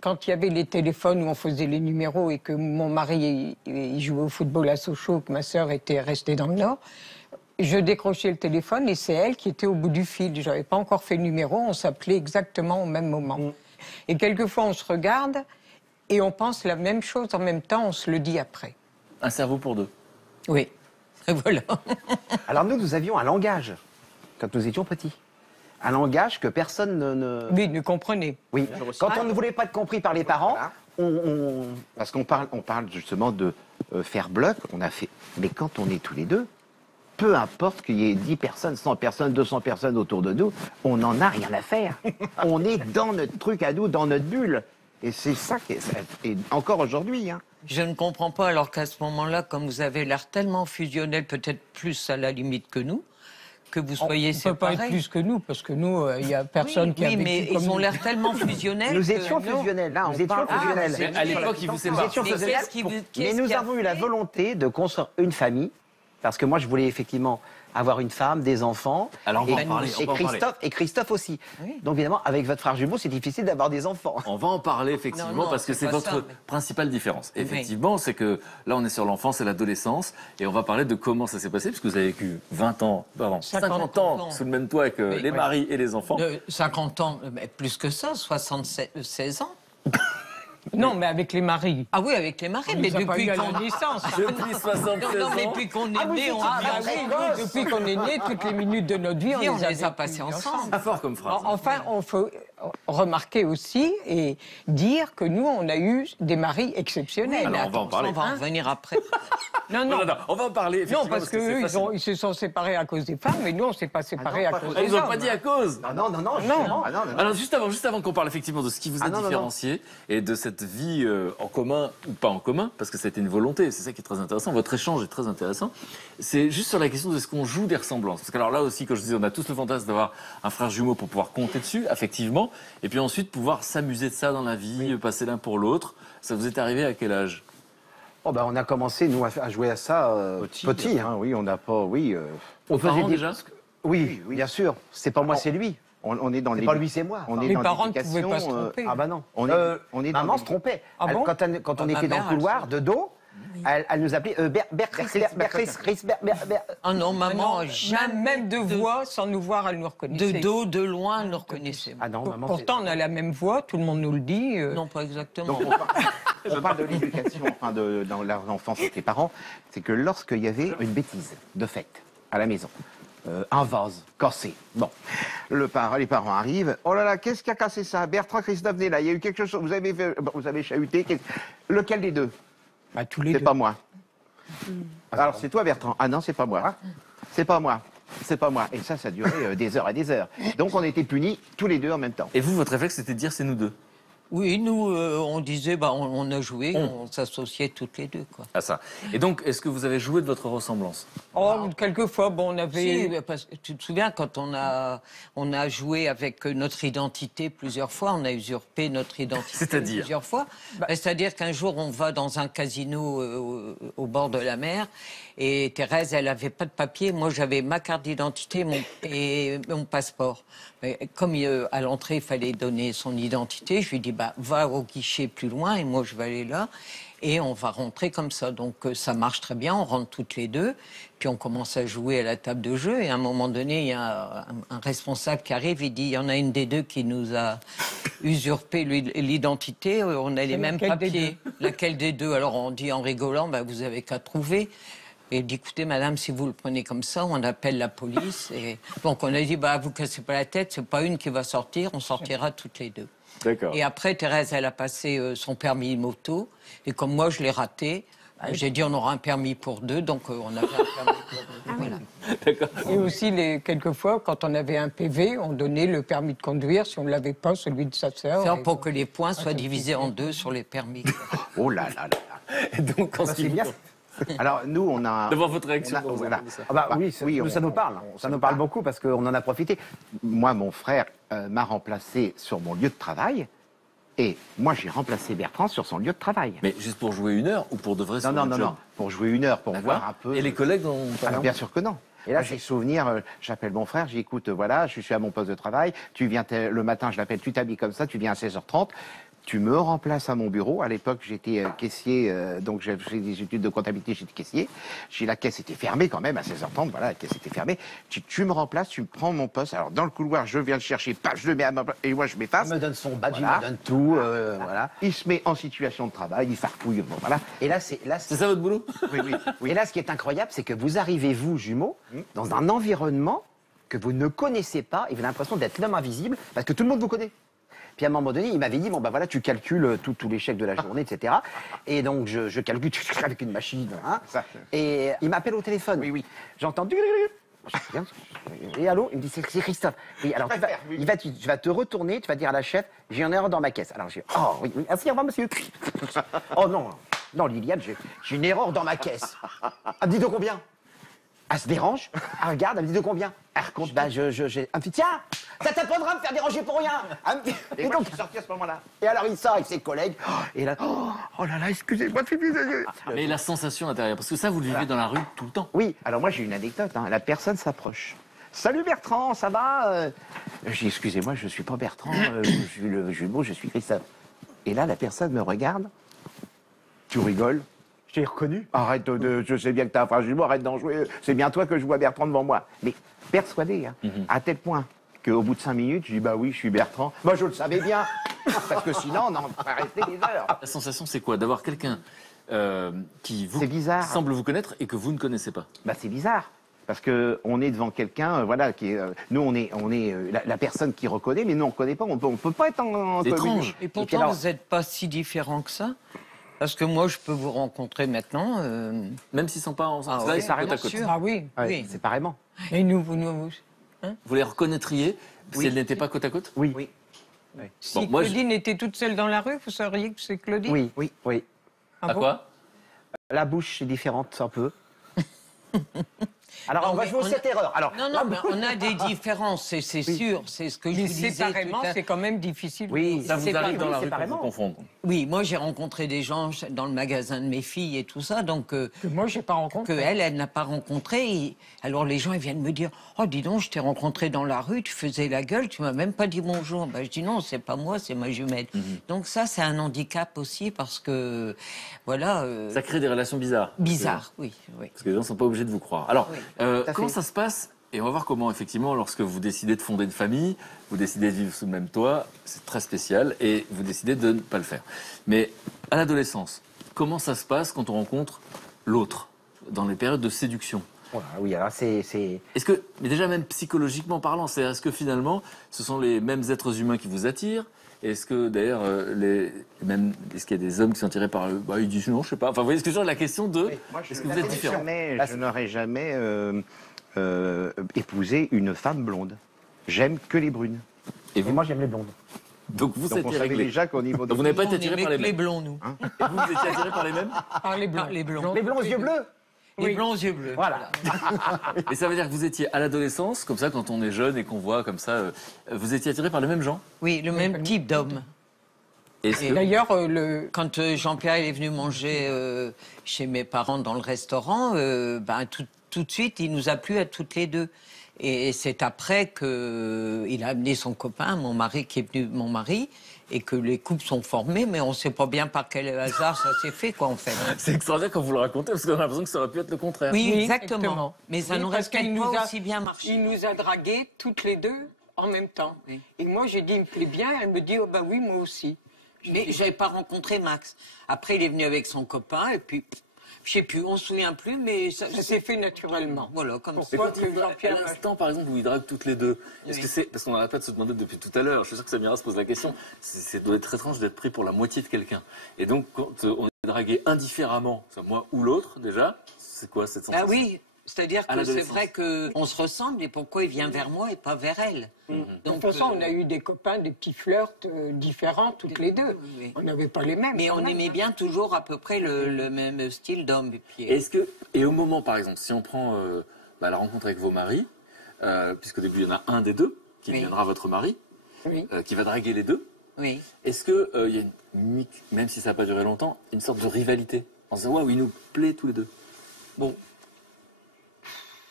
Quand il y avait les téléphones où on faisait les numéros et que mon mari il jouait au football à Sochaux, que ma sœur était restée dans le Nord, je décrochais le téléphone et c'est elle qui était au bout du fil. Je n'avais pas encore fait le numéro, on s'appelait exactement au même moment. Et quelquefois on se regarde et on pense la même chose en même temps, on se le dit après. Un cerveau pour deux. Oui. Et voilà. Alors nous avions un langage, quand nous étions petits. Un langage que personne ne... Oui, ne comprenez. Oui, quand on ne voulait pas être compris par les parents, Parce qu'on parle justement de faire bloc, on a fait... Mais quand on est tous les deux, peu importe qu'il y ait 10 personnes, 100 personnes, 200 personnes autour de nous, on n'en a rien à faire. On est dans notre truc à nous, dans notre bulle. Et c'est ça qui est... Et encore aujourd'hui, hein. Je ne comprends pas, alors qu'à ce moment-là, comme vous avez l'air tellement fusionnel, peut-être plus à la limite que nous, que vous soyez On ne peut pas séparés. être plus que nous, parce que nous, il n'y a personne qui a Oui, vécu mais comme ils ont nous. l'air tellement fusionnels. Nous que étions non. fusionnels, là, nous étions parle- fusionnels. Ah, Mais à l'époque, ils vous Nous séparent. étions Mais fusionnels, qu'est-ce qui vous- mais qu'est-ce nous qui a avons eu la fait volonté de construire une famille, parce que moi, je voulais effectivement avoir une femme, des enfants, Alors, on va en et, parler, on va en parler. et Christophe aussi. Oui. Donc évidemment, avec votre frère jumeau, c'est difficile d'avoir des enfants. On va en parler effectivement Non, parce que c'est c'est pas votre ça, mais- principale différence. Effectivement, c'est que là on est sur l'enfance et l'adolescence et on va parler de comment ça s'est passé puisque vous avez vécu 20 ans, pardon, 50 ans sous le même toit avec Oui, les oui. maris et les enfants. 50 ans, mais plus que ça, 76 ans. Non, mais avec les maris. Ah oui, avec les maris, On mais les a pas depuis eu à qu'on la naissance. Depuis 76 non, mais ans. depuis qu'on est Ah, vous né, étiez on pas vit à ensemble. gosse. Depuis qu'on est né, toutes les minutes de notre vie, on Oui, on les a les a vécues passées ensemble. C'est fort comme phrase. Enfin, on faut remarquer aussi et dire que nous, on a eu des maris exceptionnels. Alors, on va en parler. On va en revenir après. Non, Non, non. non, non, on va en parler. Non, effectivement, parce c'est qu'eux, fascinant. ils se sont séparés à cause des femmes, mais nous, on ne s'est pas séparés à cause Ah, des ils n'ont hommes. pas dit à cause. Non, justement. Ah, non. Alors juste avant qu'on parle effectivement de ce qui vous a Ah, non, non, différencié et de cette vie en commun ou pas en commun, parce que c'était une volonté, c'est ça qui est très intéressant, votre échange est très intéressant, c'est juste sur la question de ce qu'on joue des ressemblances. Parce que alors là aussi, comme je disais, on a tous le fantasme d'avoir un frère jumeau pour pouvoir compter dessus, affectivement, et puis ensuite pouvoir s'amuser de ça dans la vie, passer l'un pour l'autre. Ça vous est arrivé à quel âge? Oh, bah, on a commencé, nous, à jouer à ça petit. Hein. Hein, oui, on n'a pas... Oui, On faisait parents, des... déjà Oui, bien sûr. C'est pas moi, c'est lui. on est dans C'est les... pas lui, c'est moi. On est Les dans parents ne pouvaient l'éducation, pas se tromper. Ah bah non. on est dans Maman les- se trompait. Ah bon Quand on Ma était dans mère, le couloir de dos, elle nous appelait Oh non, maman, Même de voix, sans nous voir, elle nous reconnaissait. de dos, de loin, elle nous reconnaissait. Ah non, maman. Pourtant, on a la même voix, tout le monde nous le dit. Non, pas exactement. Donc, on parle de l'éducation, enfin, dans l'enfance avec les parents, c'est que lorsqu'il y avait une bêtise de fait à la maison, un vase cassé, bon, les parents arrivent, oh là là, qu'est-ce qui a cassé ça? Bertrand, Christophe, venez là, il y a eu quelque chose, vous avez chahuté, lequel des deux? Bah, tous les C'est deux. pas moi. Alors c'est toi Bertrand? Ah non, c'est pas moi. C'est pas moi. c'est pas moi. Et ça a duré des heures et des heures. Donc on était punis tous les deux en même temps. Et vous, votre réflexe, c'était de dire c'est nous deux. Oui, nous, on disait, bah, on a joué, on s'associait toutes les deux, quoi. Ah ça. Et donc, est-ce que vous avez joué de votre ressemblance? Oh, quelquefois, bon, on avait... Si, parce que tu te souviens, quand on a joué avec notre identité plusieurs fois, on a usurpé notre identité C'est-à-dire plusieurs fois. C'est-à-dire qu'un jour, on va dans un casino au bord de la mer, et Thérèse, elle avait pas de papier. Moi, j'avais ma carte d'identité et mon passeport. Mais comme à l'entrée, il fallait donner son identité, je lui dis, bah, va au guichet plus loin, et moi, je vais aller là. Et on va rentrer comme ça. Donc ça marche très bien, on rentre toutes les deux. Puis on commence à jouer à la table de jeu. Et à un moment donné, il y a un responsable qui arrive, il dit, il y en a une des deux qui nous a usurpé l'identité. On a les mêmes papiers. Laquelle des deux? Alors on dit en rigolant, bah, vous avez qu'à trouver. Et il dit, écoutez, madame, si vous le prenez comme ça, on appelle la police. Et donc on a dit, bah, vous cassez pas la tête, c'est pas une qui va sortir, on sortira toutes les deux. D'accord. Et après, Thérèse, elle a passé son permis moto. Et comme moi, je l'ai raté, j'ai dit on aura un permis pour deux. Donc on avait un permis pour deux. Voilà. Et aussi, quelquefois, quand on avait un PV, on donnait le permis de conduire si on ne l'avait pas, celui de sa sœur. C'est pour que les points soient divisés en deux sur les permis. Oh là là là là. Et donc, en ce qui c'est vous- bien. Alors nous, on a... D'avoir votre réaction. on a- voilà. Ah bah, oui, on- ça nous parle. Ça nous parle beaucoup parce qu'on en a profité. Moi, mon frère m'a remplacé sur mon lieu de travail. Et moi, j'ai remplacé Bertrand sur son lieu de travail. Mais juste pour jouer 1 heure ou pour de vrai sur Non, non, le non, job? non. Pour jouer 1 heure, pour D'accord. voir un peu... Et les collègues dont Alors, bien sûr que non. Et là, j'ai souvenir, j'appelle mon frère, j'écoute, voilà, je suis à mon poste de travail, tu viens le matin, je l'appelle, tu t'habilles comme ça, tu viens à 16h30, tu me remplaces à mon bureau. À l'époque, j'étais caissier, donc j'ai fait des études de comptabilité, j'étais caissier. La caisse était fermée quand même à 16h30, voilà, la caisse était fermée. Tu me remplaces, tu me prends mon poste. Alors, dans le couloir, je viens le chercher, paf, je le mets à ma place, et moi, je m'efface. Il me donne son badge, Voilà. il me donne tout. Voilà. Il se met en situation de travail, il farfouille, bon, voilà. Et là, C'est ça votre boulot? Oui, oui, oui. Et là, ce qui est incroyable, c'est que vous arrivez, vous, jumeaux, dans un environnement que vous ne connaissez pas et vous avez l'impression d'être l'homme invisible parce que tout le monde vous connaît. Puis à un moment donné, il m'avait dit, bon ben voilà, tu calcules tous les chèques de la journée, etc. Et donc je calcule avec une machine. Hein. Ça. Et il m'appelle au téléphone. Oui, oui. J'entends... Et allô? Il me dit, c'est Christophe. Oui, alors tu vas te retourner, tu vas dire à la chef, j'ai une erreur dans ma caisse. Alors je dis, oh oui, oui, merci, au revoir monsieur. Oh non, non Liliane, j'ai une erreur dans ma caisse. Ah, dis de combien? Elle se dérange, elle regarde, elle me dit de combien? Elle raconte, bah j'ai un petit, tiens, ça t'apprendra à me faire déranger pour rien. Et moi, je suis sorti à ce moment-là. Et alors il sort avec ses collègues, et là, oh là là, excusez-moi, Mais la sensation intérieure, parce que ça, vous le vivez dans la rue tout le temps. Oui, alors moi j'ai une anecdote, hein. La personne s'approche. Salut Bertrand, ça va? Je dis, excusez-moi, je ne suis pas Bertrand, je suis le jumeau, je suis Christophe. Et là, la personne me regarde, tu rigoles. Je t'ai reconnu. Arrête je sais bien que t'as un frère jumeau, arrête d'en jouer. C'est bien toi que je vois Bertrand devant moi. Mais persuadé, hein, à tel point qu'au bout de 5 minutes, je dis, bah oui, je suis Bertrand. Moi, je le savais bien. Parce que sinon, on en va rester des heures. La sensation, c'est quoi? D'avoir quelqu'un qui vous C'est bizarre. semble vous connaître et que vous ne connaissez pas. Bah, c'est bizarre. Parce que on est devant quelqu'un, voilà, qui est, nous on est la personne qui reconnaît, mais nous on ne connaît pas, on peut pas être en C'est commune. étrange. Et pourtant, puis alors- vous n'êtes pas si différents que ça. Parce que moi, je peux vous rencontrer maintenant. Même s'ils ne sont pas ensemble. Ah Là, ouais, ils sont côte bien à côte. sûr. Ah oui, Ouais, Oui. c'est pareillement. et nous, Vous les reconnaîtriez si elles n'étaient pas côte à côte? Oui, Oui. si Bon, moi, Claudine était toute seule dans la rue, vous sauriez que c'est Claudine? oui, oui, oui. Ah À bon? quoi? La bouche est différente un peu. Alors, Non, on va mais jouer on cette erreur. Alors, Non, non, mais on a des différences, c'est sûr. C'est ce que je Mais vous disais séparément, tout à c'est quand même difficile. oui, Ça vous c'est arrive dans la rue pour vous séparément. confondre? Oui, moi, j'ai rencontré des gens dans le magasin de mes filles et tout ça, donc... Que moi, j'ai pas que rencontré. elle n'a pas rencontré. Et alors les gens ils viennent me dire, oh dis donc, je t'ai rencontré dans la rue, tu faisais la gueule, tu m'as même pas dit bonjour. Ben, je dis non, c'est pas moi, c'est ma jumelle. Donc ça c'est un handicap aussi parce que voilà. Ça crée des relations bizarres. Bizarre, oui, oui. Parce que les gens ne sont pas obligés de vous croire. Alors, Oui. à comment fait. ça se passe? Et on va voir comment, effectivement, lorsque vous décidez de fonder une famille, vous décidez de vivre sous le même toit, c'est très spécial, et vous décidez de ne pas le faire. Mais à l'adolescence, comment ça se passe quand on rencontre l'autre, dans les périodes de séduction? Voilà, oui, alors c'est... Est-ce que, mais déjà même psychologiquement parlant, est-ce que finalement, ce sont les mêmes êtres humains qui vous attirent? Est-ce que d'ailleurs, est-ce qu'il y a des hommes qui sont attirés par eux? Bah, ils disent non, je sais pas. Enfin, vous voyez ce que je veux dire, la question de, Moi, est-ce que vous êtes différents? je n'aurais jamais épouser une femme blonde. J'aime que les brunes. Et Et vous, moi, j'aime les blondes. donc vous Donc on étiez savait réglé. déjà qu'au niveau Donc vous des... n'avez pas On été attiré aimait par les que les mêmes. blonds, nous. Et vous étiez attiré par les mêmes. Par les blancs. Les blonds. Les blonds aux yeux bleus. Les blonds aux yeux bleus. Voilà. Et ça veut dire que vous étiez à l'adolescence, comme ça, quand on est jeune et qu'on voit comme ça, vous étiez attiré par les mêmes gens. Oui, le même type d'homme. Est-ce que- D'ailleurs, Quand Jean-Pierre il est venu manger chez mes parents dans le restaurant, tout de suite, il nous a plu à toutes les deux. Et c'est après qu'il a amené son copain, mon mari, qui est venu, mon mari, et que les couples sont formés, mais on ne sait pas bien par quel hasard ça s'est fait, quoi, en fait. C'est extraordinaire quand vous le racontez, parce qu'on a l'impression que ça aurait pu être le contraire. Oui, Oui, exactement. exactement. Mais ça Oui, n'aurait parce qu'il peut-être nous pas a- aussi bien marché. il nous a dragués toutes les deux en même temps. Oui. Et moi, j'ai dit, il me plaît bien. Elle me dit, oh bah oui, moi aussi. Mais j'avais pas rencontré Max. Après, il est venu avec son copain, et puis, je sais plus, on se souvient plus, mais ça Ça s'est fait naturellement. Voilà, comme ça. Mais Pourquoi quand que il drague, Jean-Pierre à l'instant, par exemple, où ils draguent toutes les deux, est-ce Oui. que c'est parce qu'on n'arrête pas de se demander depuis tout à l'heure. Je suis sûr que Samira se pose la question. C'est doit être très étrange d'être pris pour la moitié de quelqu'un. Et donc, quand on est dragué indifféremment, soit moi ou l'autre, déjà, c'est quoi cette sensation? Ah oui, c'est-à-dire À que c'est l'adolescence. vrai qu'on se ressemble, et pourquoi il vient vers moi et pas vers elle? De Donc, toute façon, on a eu des copains, des petits flirts différents, toutes les deux. oui. On n'avait pas les mêmes. Mais quand on même. aimait bien toujours à peu près le même style d'homme. Et puis, Est-ce que, et au moment, par exemple, si on prend la rencontre avec vos maris, puisqu'au début, il y en a un des deux qui Oui. deviendra votre mari, Oui. qui va draguer les deux, oui. est-ce qu'il y a, même si ça n'a pas duré longtemps, une sorte de rivalité en se disant, waouh, il nous plaît tous les deux? Bon.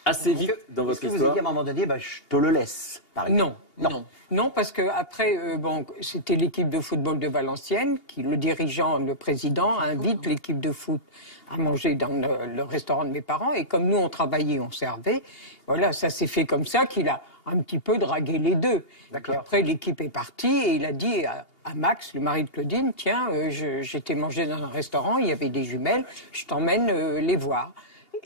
Assez vite dans Est-ce votre que vous histoire. avez dit à un moment donné, bah, je te le laisse, par exemple? Non. Non, parce que après, c'était l'équipe de football de Valenciennes qui, le dirigeant, le président, invite l'équipe de foot à manger dans le restaurant de mes parents. Et comme nous, on travaillait, on servait, voilà, ça s'est fait comme ça qu'il a un petit peu dragué les deux. Et après, l'équipe est partie et il a dit à Max, le mari de Claudine, tiens, j'étais mangé dans un restaurant, il y avait des jumelles, je t'emmène les voir.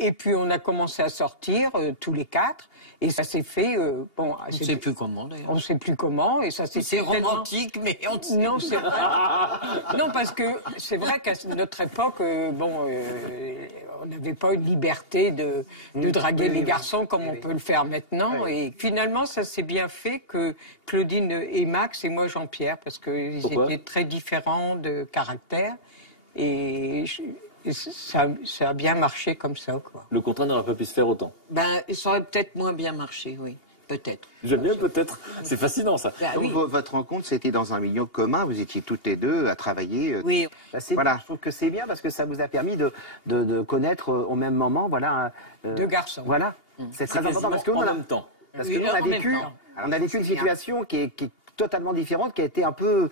Et puis on a commencé à sortir tous les quatre, et ça s'est fait. On ne sait plus comment d'ailleurs. On ne sait plus comment, et ça s'est C'est fait tellement- romantique, mais on ne sait Non, plus. c'est vrai. Non, parce que c'est vrai qu'à notre époque, on n'avait pas une liberté de draguer les garçons comme on peut le faire maintenant. Et finalement, ça s'est bien fait que Claudine et Max et moi Jean-Pierre, parce qu'ils Pourquoi étaient très différents de caractère. Et ça a bien marché comme ça, quoi. Le contrat n'aurait pas pu se faire autant. Ça aurait peut-être moins bien marché, oui. Peut-être. J'aime bien peut-être. C'est fascinant ça. Ah, Donc oui. votre rencontre, c'était dans un milieu commun, vous étiez toutes les deux à travailler. Oui. Bah, Voilà. Je trouve que c'est bien parce que ça vous a permis de connaître au même moment, voilà. Deux garçons. Voilà. C'est très important parce que nous, en on a, même temps. parce que nous, on En a même vécu, temps. on a vécu une situation qui est totalement différente, qui a été un peu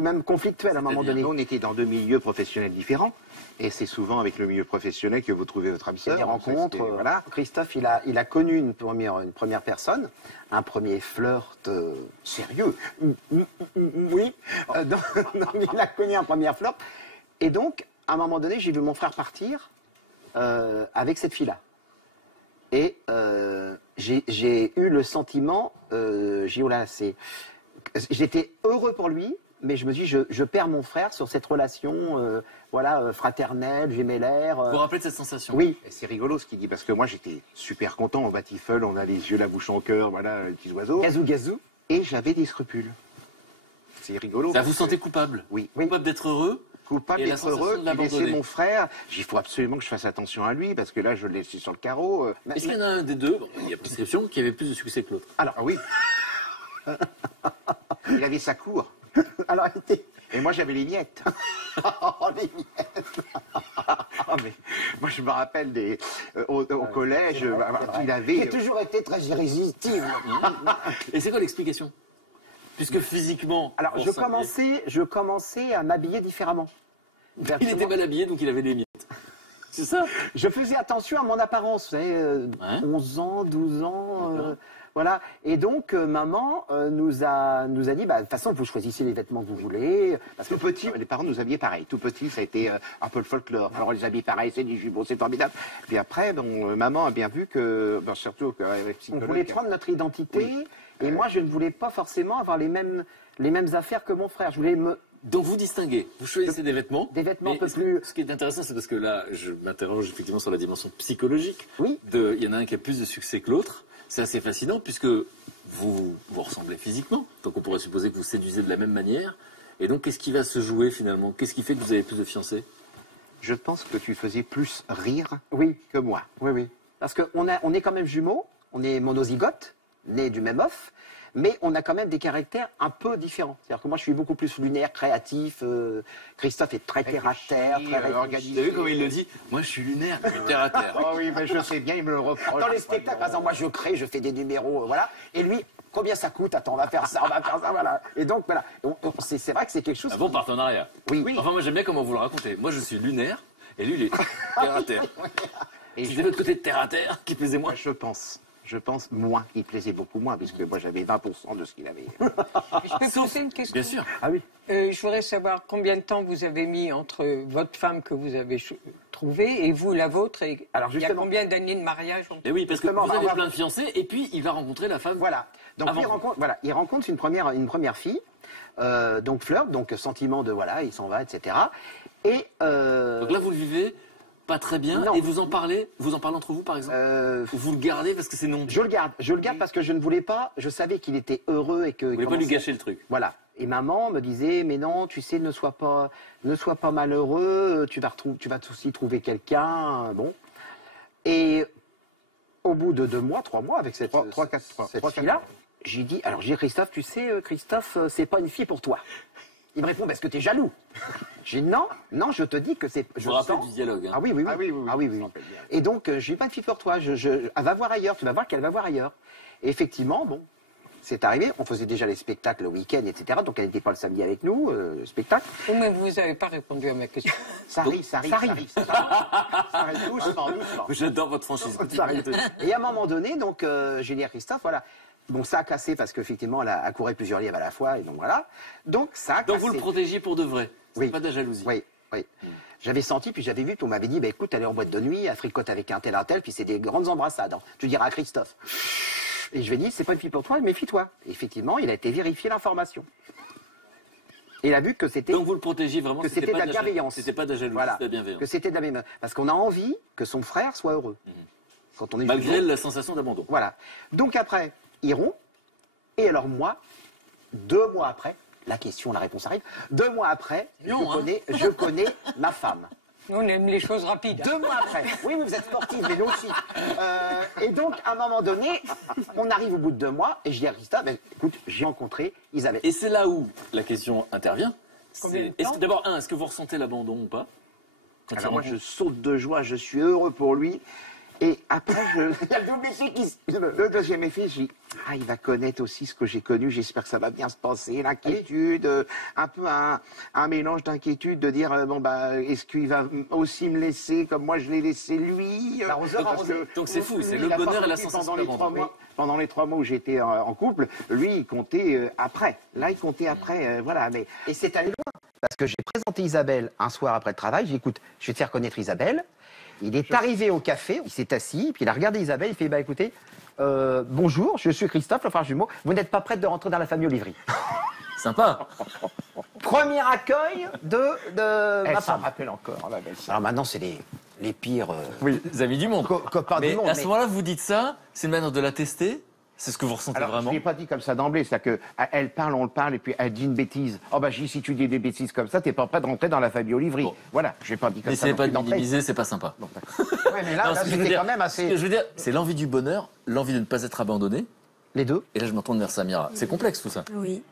même conflictuelle à un moment donné. Nous, on était dans deux milieux professionnels différents, et c'est souvent avec le milieu professionnel que vous trouvez votre âme C'est sœur. des En fait, rencontres. c'était- voilà. Christophe, il a connu une première personne, un premier flirt sérieux. Oui. Donc, il a connu un premier flirt. Et donc, à un moment donné, j'ai vu mon frère partir avec cette fille-là. Et j'ai eu le sentiment, j'ai dit, oh là, j'étais heureux pour lui, mais je me dis, je perds mon frère sur cette relation, fraternelle, gémellaire. Vous vous rappelez de cette sensation? Oui. Et c'est rigolo ce qu'il dit, parce que moi j'étais super content, on batifole, on a les yeux, la bouche en cœur, voilà, les petits oiseaux. Gazou, gazou. Et j'avais des scrupules. C'est rigolo. Ça parce vous que- sentez coupable? Oui. Coupable d'être heureux? Coupable Et la d'être sensation heureux, de de laisser l'abandonner. mon frère. Il faut absolument que je fasse attention à lui, parce que là, je l'ai laissé sur le carreau. Est-ce qu'il y en a un des deux, il y a prescription, qui avait plus de succès que l'autre? Alors, oui. Il avait sa cour. Alors, il était- Et moi, j'avais les miettes. Oh, les miettes. Ah, mais moi, je me rappelle au collège, il avait. J'ai toujours été très irrésistible. Et c'est quoi l'explication? Puisque physiquement. Alors, vous je commençais à m'habiller différemment. Il était mal habillé, donc il avait des miettes. C'est ça? Je faisais attention à mon apparence, vous savez, 11 ans, 12 ans, voilà. Et donc, maman nous a dit, bah, de toute façon, vous choisissez les vêtements que vous voulez. Parce que Tout petit, les parents nous habillaient pareil. Tout petit, ça a été un peu le folklore. Alors, on les habille pareil, c'est du jubon, c'est formidable. Puis après, maman a bien vu que, surtout que les on psychologues. voulait prendre notre identité. Oui. Et moi, je ne voulais pas forcément avoir les mêmes affaires que mon frère. Je voulais Donc vous distinguez, vous choisissez des vêtements. Des vêtements mais un peu plus... Ce qui est intéressant, c'est parce que là, je m'interroge effectivement sur la dimension psychologique. Oui. Il y en a un qui a plus de succès que l'autre. C'est assez fascinant puisque vous ressemblez physiquement. Donc on pourrait supposer que vous séduisez de la même manière. Et donc qu'est-ce qui va se jouer finalement? Qu'est-ce qui fait que vous avez plus de fiancés? Je pense que tu faisais plus rire Oui, que moi. oui, oui. Parce qu'on est quand même jumeaux, on est monozygotes, nés du même œuf, mais on a quand même des caractères un peu différents. C'est-à-dire que moi, je suis beaucoup plus lunaire, créatif. Christophe est très terre-à-terre, très réfléchi. organisé. Vous avez vu comment il le dit? Moi, je suis lunaire, je suis terre à terre. Oh oui, mais je sais bien, il me le reproche. Dans les spectacles, par exemple, moi, je crée, je fais des numéros, voilà. Et lui, combien ça coûte? Attends, on va faire ça, voilà. Et donc, voilà. C'est vrai que c'est quelque chose... Un bon partenariat. Oui. Enfin, moi, j'aime bien comment vous le racontez. Moi, je suis lunaire et lui, il est terre à terre. Et c'est l'autre côté de terre à terre qui plaisait moins. Je pense moins. Il plaisait beaucoup moins, puisque moi j'avais 20% de ce qu'il avait. Je peux poser une question? Bien sûr. Ah oui. Je voudrais savoir combien de temps vous avez mis entre votre femme que vous avez trouvée et vous, la vôtre. Et Alors, il y a justement. combien d'années de mariage? Et oui, parce que Justement, vous on avez va- plein de fiancés et puis il va rencontrer la femme. Voilà. Donc Avant. il rencontre une première fille, donc flirt, donc sentiment de voilà, il s'en va, etc. Et Donc là, vous le vivez pas très bien Non. et vous en parlez entre vous, par exemple Ou vous le gardez parce que c'est non dit. je le garde parce que je ne voulais pas, je savais qu'il était heureux et que. Vous voulez pas lui gâcher le truc. Voilà. Et maman me disait, mais non, tu sais, ne sois pas malheureux, tu vas aussi trouver quelqu'un, bon. Et au bout de 2 mois, 3 mois, avec cette fille-là, j'ai dit à Christophe, tu sais, Christophe, c'est pas une fille pour toi. Il me répond, parce que t'es jaloux. J'ai dit, non, je te dis que c'est... Je vous rappelle du dialogue. Hein. Ah oui. Et donc, j'ai pas de fille pour toi, elle va voir ailleurs, tu vas voir qu'elle va voir ailleurs. Et effectivement, bon, c'est arrivé, on faisait déjà les spectacles le week-end, etc. Donc elle n'était pas le samedi avec nous, le spectacle. Mais vous n'avez pas répondu à ma question. Ça arrive. Ça arrive doucement. J'adore votre franchise. Ça arrive. Et à un moment donné, donc, j'ai dit à Christophe, voilà. Bon, ça a cassé parce qu'effectivement, elle a couru plusieurs livres à la fois, et donc voilà. Donc ça a cassé. Donc vous le protégiez pour de vrai. C'est Oui. pas de la jalousie. Oui. J'avais senti, puis j'avais vu, puis on m'avait dit, bah, écoute, elle est en boîte de nuit, elle fricote avec un tel, puis c'est des grandes embrassades. Hein. Tu diras à Christophe. Et je lui ai dit, c'est pas une fille pour toi, méfie-toi. Et effectivement, il a été vérifier l'information. Et il a vu que c'était... Donc vous le protégiez vraiment. que c'était de la pas bienveillance. C'était pas de la jalousie, Voilà. c'était de la bienveillance. Que c'était de la bienveillance. Parce qu'on a envie que son frère soit heureux. Quand on est Malgré jumeaux. la sensation d'abandon. Voilà. Donc après, ils iront. Et alors moi, 2 mois après, la réponse arrive. 2 mois après, je connais ma femme. Nous, on aime les choses rapides. 2 mois après. Oui, vous êtes sportive, mais nous aussi. Et donc, à un moment donné, on arrive au bout de 2 mois, et je dis à Christophe, ben, écoute, j'ai rencontré Isabelle. Et c'est là où la question intervient. Combien de temps D'abord, est-ce que vous ressentez l'abandon ou pas Quand Alors il moi, rencontre- je saute de joie, je suis heureux pour lui. Et après, le deuxième effet, je dis, il va connaître aussi ce que j'ai connu, j'espère que ça va bien se passer, l'inquiétude, un peu un mélange d'inquiétude, de dire, est-ce qu'il va aussi me laisser comme moi je l'ai laissé lui L'arroseur Parce arrosé. que Donc c'est fou, c'est lui, le il a bonheur pas et la compris sensation pendant les d'abandon. 3 mois. Pendant les 3 mois où j'étais en couple, lui, il comptait après. Là, il comptait après, voilà. Mais Et c'est allé loin. Parce que j'ai présenté Isabelle un soir après le travail. J'ai dit, écoute, je vais te faire connaître Isabelle. Il est arrivé au café, il s'est assis, puis il a regardé Isabelle, il fait, bah écoutez, bonjour, je suis Christophe, le frère jumeau, vous n'êtes pas prête de rentrer dans la famille Olivry. Sympa. Premier accueil de elle ma s'en femme. rappelle encore, la belle. Alors maintenant, c'est les pires Les amis du monde. copains Mais du monde. à ce moment-là, vous dites ça, c'est une manière de la tester. C'est ce que vous ressentez Alors, vraiment. je ne l'ai pas dit comme ça d'emblée, c'est-à-dire qu'elle parle, on le parle, et puis elle dit une bêtise. Oh bah, si tu dis des bêtises comme ça, t'es pas prêt de rentrer dans la famille Olivry. Bon. Voilà, je n'ai pas dit comme ça N'essayez non pas plus de d'entrée. minimiser, c'est pas sympa. Ouais, mais là, Non, ce que je veux c'était dire- quand même Ce que assez... je veux dire, c'est l'envie du bonheur, l'envie de ne pas être abandonné. Les deux. Et là, je me retourne vers Samira. C'est complexe tout ça. Oui.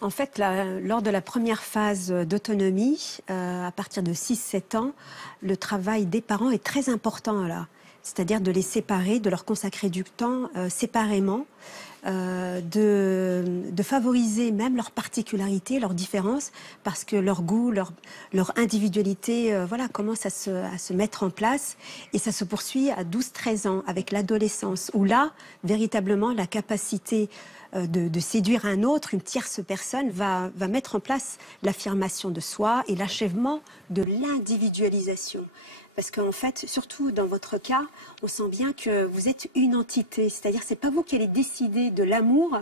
En fait, lors de la première phase d'autonomie, à partir de 6-7 ans, le travail des parents est très important là. C'est-à-dire de les séparer, de leur consacrer du temps séparément, de favoriser même leurs particularités, leurs différences, parce que leur goût, leur individualité commence à se mettre en place. Et ça se poursuit à 12-13 ans, avec l'adolescence, où là, véritablement, la capacité de séduire un autre, une tierce personne, va mettre en place l'affirmation de soi et l'achèvement de l'individualisation. Parce qu'en fait, surtout dans votre cas, on sent bien que vous êtes une entité. C'est-à-dire, c'est pas vous qui allez décider de l'amour,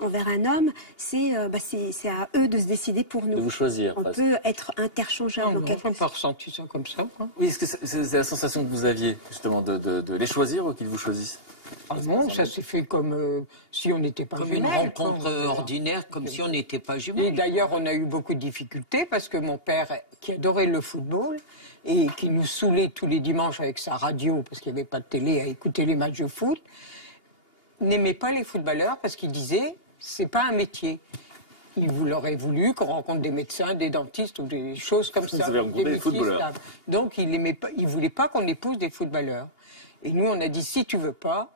envers un homme. C'est à eux de se décider pour nous. De vous choisir. On presque. peut être interchangeable. Non, en quelque on n'a pas sorte. ressenti ça comme ça. Quoi. Oui, est-ce que c'est la sensation que vous aviez, justement, de les choisir ou qu'ils vous choisissent? Ah non, ça s'est fait comme si on n'était pas Comme une jumelles, rencontre quoi. ordinaire, comme si on n'était pas Et jumeaux. d'ailleurs, on a eu beaucoup de difficultés parce que mon père, qui adorait le football et qui nous saoulait tous les dimanches avec sa radio, parce qu'il n'y avait pas de télé, à écouter les matchs de foot, n'aimait pas les footballeurs parce qu'il disait c'est pas un métier. Il aurait voulu qu'on rencontre des médecins, des dentistes ou des choses comme Vous ça. avez rencontré des métiers footballeurs. stables. Donc il voulait pas qu'on épouse des footballeurs. Et nous, on a dit si tu veux pas,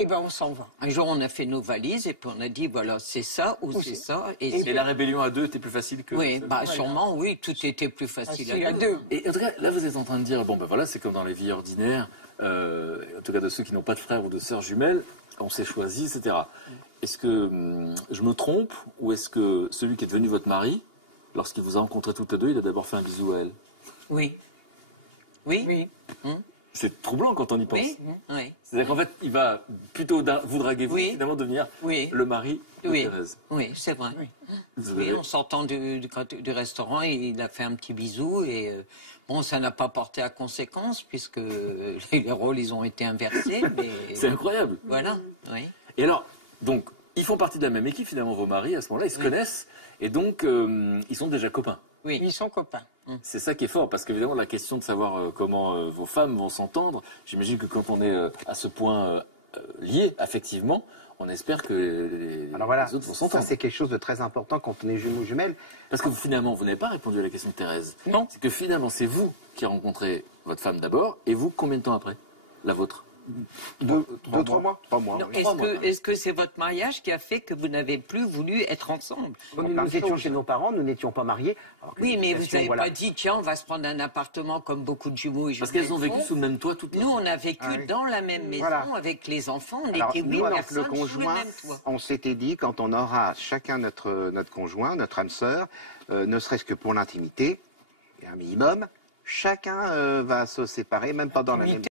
eh ben on s'en va. Un jour, on a fait nos valises et puis on a dit, voilà, c'est ça ou c'est ça. Et Et la rébellion à deux était plus facile que... oui, bah, sûrement, oui, tout était plus facile Facile à à deux. deux. Et en tout cas, là, vous êtes en train de dire, bon, ben voilà, c'est comme dans les vies ordinaires, en tout cas de ceux qui n'ont pas de frères ou de sœurs jumelles, on s'est choisi, etc. Est-ce que je me trompe ou est-ce que celui qui est devenu votre mari, lorsqu'il vous a rencontrés toutes les deux, il a d'abord fait un bisou à elle? Oui. Oui. Oui. C'est troublant quand on y pense. Oui. Oui. C'est-à-dire qu'en fait, il va plutôt vous draguer, vous, Oui. finalement devenir Oui. le mari de Oui. Thérèse. Oui, c'est vrai. Vous Oui, avez- en sortant du restaurant, il a fait un petit bisou et bon, ça n'a pas porté à conséquence puisque les rôles, ils ont été inversés, mais C'est incroyable. voilà, oui. Et alors, donc, ils font partie de la même équipe, finalement, vos maris, à ce moment-là, ils se connaissent, et donc, ils sont déjà copains. Oui. Ils sont copains. C'est ça qui est fort, parce qu'évidemment, la question de savoir comment vos femmes vont s'entendre, j'imagine que quand on est à ce point lié affectivement, on espère que Alors voilà, les autres vont ça s'entendre. c'est quelque chose de très important quand on est jumeaux jumelles. Parce que finalement, vous n'avez pas répondu à la question de Thérèse. Non. C'est que finalement, c'est vous qui rencontrez votre femme d'abord, et vous, combien de temps après? La vôtre? 2-3 mois. 3 mois. Non, oui. est-ce que c'est votre mariage qui a fait que vous n'avez plus voulu être ensemble? Comme nous étions chez nos parents, nous n'étions pas mariés. alors que Oui, mais vous l'éducation, n'avez voilà. pas dit, tiens, on va se prendre un appartement comme beaucoup de jumeaux et Parce jumelles qu'elles ont vécu font. sous le même toit toute leur Nous, vie. on a vécu Ah oui. dans la même maison Voilà. avec les enfants. On Alors, était nous, huit avec personnes le sous le conjoint, même toit. on s'était dit, quand on aura chacun notre conjoint, notre âme sœur, ne serait-ce que pour l'intimité, et un minimum, chacun va se séparer, même pas dans la même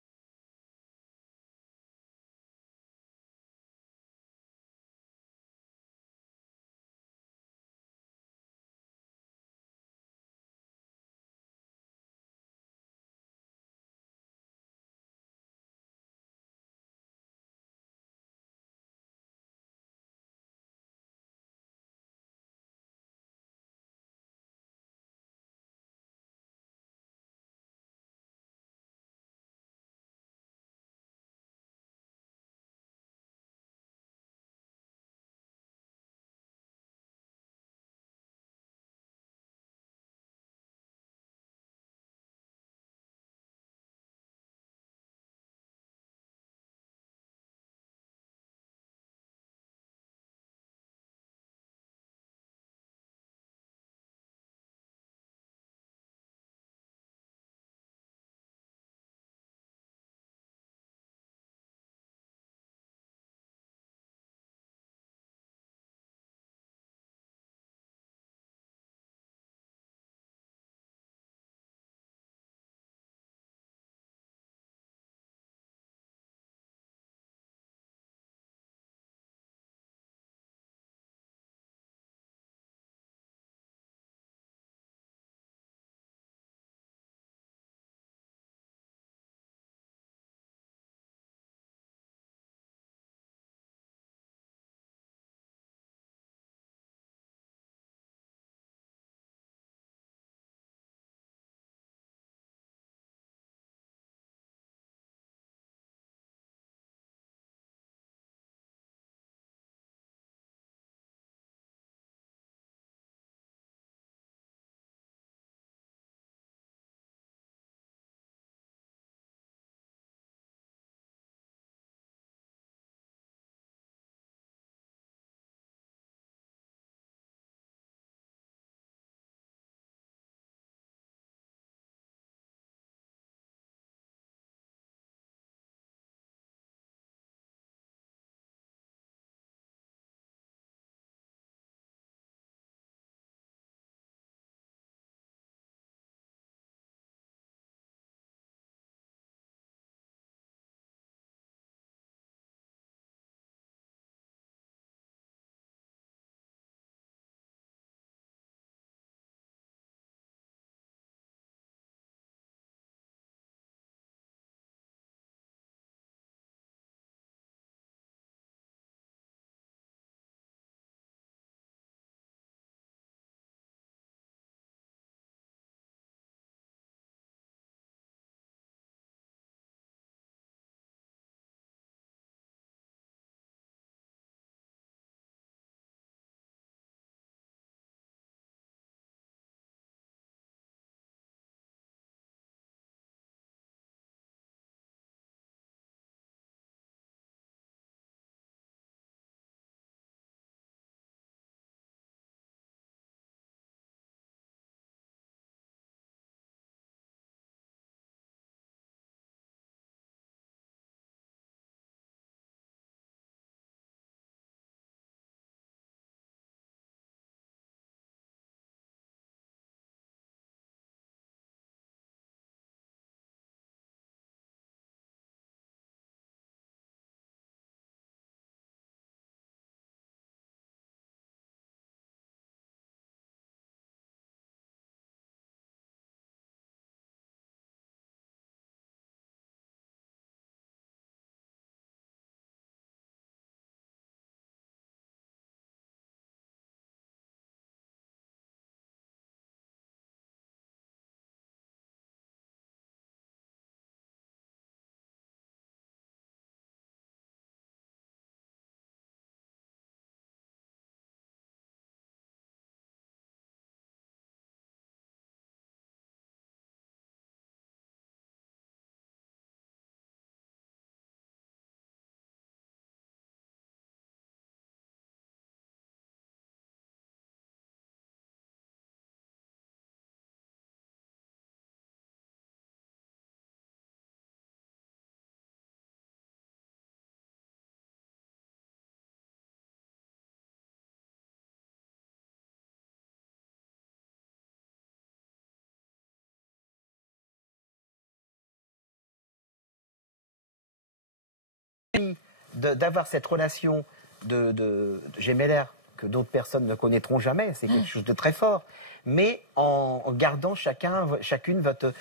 d'avoir cette relation de gémellaire que d'autres personnes ne connaîtront jamais, c'est quelque chose de très fort, mais en gardant chacune votre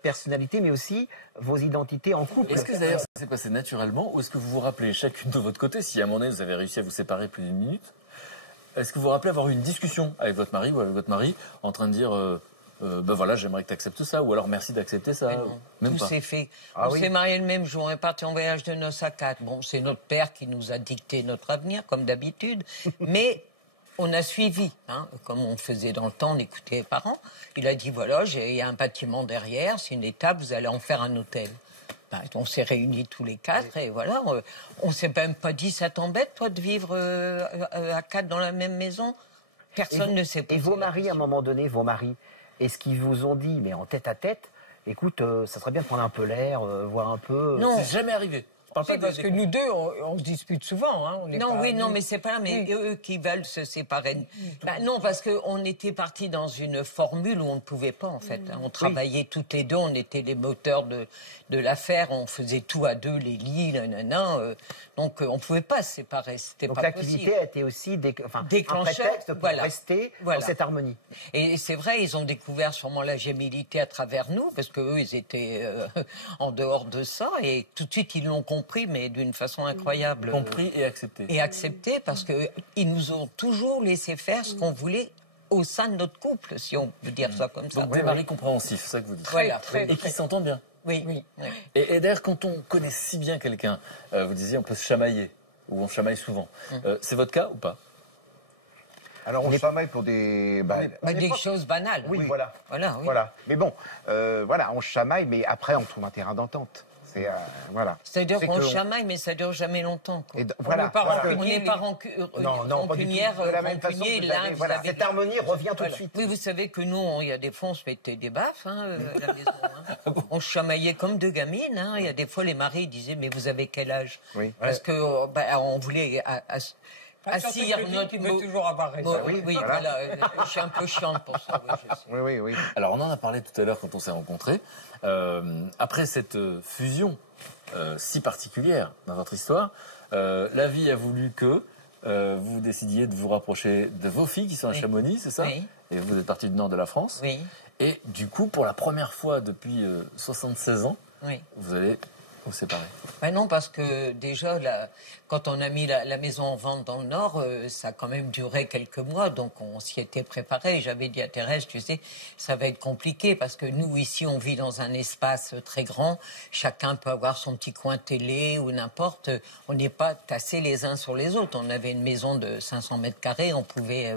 personnalité, mais aussi vos identités en couple. Est-ce que d'ailleurs ça s'est passé naturellement, ou est-ce que vous vous rappelez chacune de votre côté, si à un moment donné vous avez réussi à vous séparer plus d'une minute, est-ce que vous vous rappelez avoir eu une discussion avec votre mari ou avec votre mari en train de dire ben voilà, j'aimerais que tu acceptes ça, ou alors merci d'accepter ça? Même tout s'est fait. On s'est mariés le même jour, on est parti en voyage de noces à 4. Bon, c'est notre père qui nous a dicté notre avenir, comme d'habitude, mais on a suivi, hein, comme on faisait dans le temps, on écoutait les parents. Il a dit, voilà, il y a un bâtiment derrière, c'est une étape, vous allez en faire un hôtel. Ben, on s'est réunis tous les 4 et voilà, on s'est même pas dit, ça t'embête, toi, de vivre à 4 dans la même maison? Personne ne sait pas. Et vos maris, à un moment donné, vos maris, est-ce qu'ils vous ont dit, mais en tête à tête, écoute, ça serait bien de prendre un peu l'air, voir un peu... Non. C'est jamais arrivé. C'est parce que nous deux, on se dispute souvent. Hein, Non, mais c'est pas là, mais eux qui veulent se séparer. Ben, non, parce qu'on était partis dans une formule où on ne pouvait pas, en fait. On travaillait toutes les deux, on était les moteurs de l'affaire, on faisait tout à deux, les lits, donc on ne pouvait pas se séparer, c'était pas possible. Donc l'activité a été aussi un prétexte pour rester dans cette harmonie. Et c'est vrai, ils ont découvert sûrement la gémellité à travers nous, parce qu'eux, ils étaient en dehors de ça, et tout de suite, ils l'ont compris, mais d'une façon incroyable. Compris et accepté. Et accepté, parce qu'ils nous ont toujours laissé faire ce qu'on voulait au sein de notre couple, si on peut dire ça comme ça. Donc des maris compréhensifs, c'est ça que vous dites. Voilà. Et qui s'entendent bien. Oui. Et d'ailleurs, quand on connaît si bien quelqu'un, vous disiez on peut se chamailler, ou on chamaille souvent. C'est votre cas ou pas? Alors on chamaille pour des... des choses banales. Oui, voilà. Voilà. Mais bon, on chamaille, mais après on trouve un terrain d'entente. C'est-à-dire qu'on chamaille, mais ça dure jamais longtemps. Quoi. On n'est pas rancunière, cette harmonie revient tout de suite. Oui, vous savez que nous, il y a des fois, on se mettait des baffes à la maison. On chamaillait comme deux gamines. Il y a des fois, les maris disaient, mais vous avez quel âge? Parce que on voulait... Assire notre... Tu veux toujours avoir raison. Voilà. Je suis un peu chiante pour ça. Oui. Alors, on en a parlé tout à l'heure quand on s'est rencontrés. Après cette fusion si particulière dans votre histoire, la vie a voulu que vous décidiez de vous rapprocher de vos filles qui sont à Chamonix, c'est ça? Oui. Et vous êtes parti du nord de la France. Oui. Et du coup, pour la première fois depuis 76 ans, vous allez vous séparer. Ben non, parce que déjà, quand on a mis la maison en vente dans le Nord, ça a quand même duré quelques mois, donc on s'y était préparé. J'avais dit à Thérèse, tu sais, ça va être compliqué, parce que nous, ici, on vit dans un espace très grand. Chacun peut avoir son petit coin télé ou n'importe. On n'est pas tassés les uns sur les autres. On avait une maison de 500 mètres carrés, on pouvait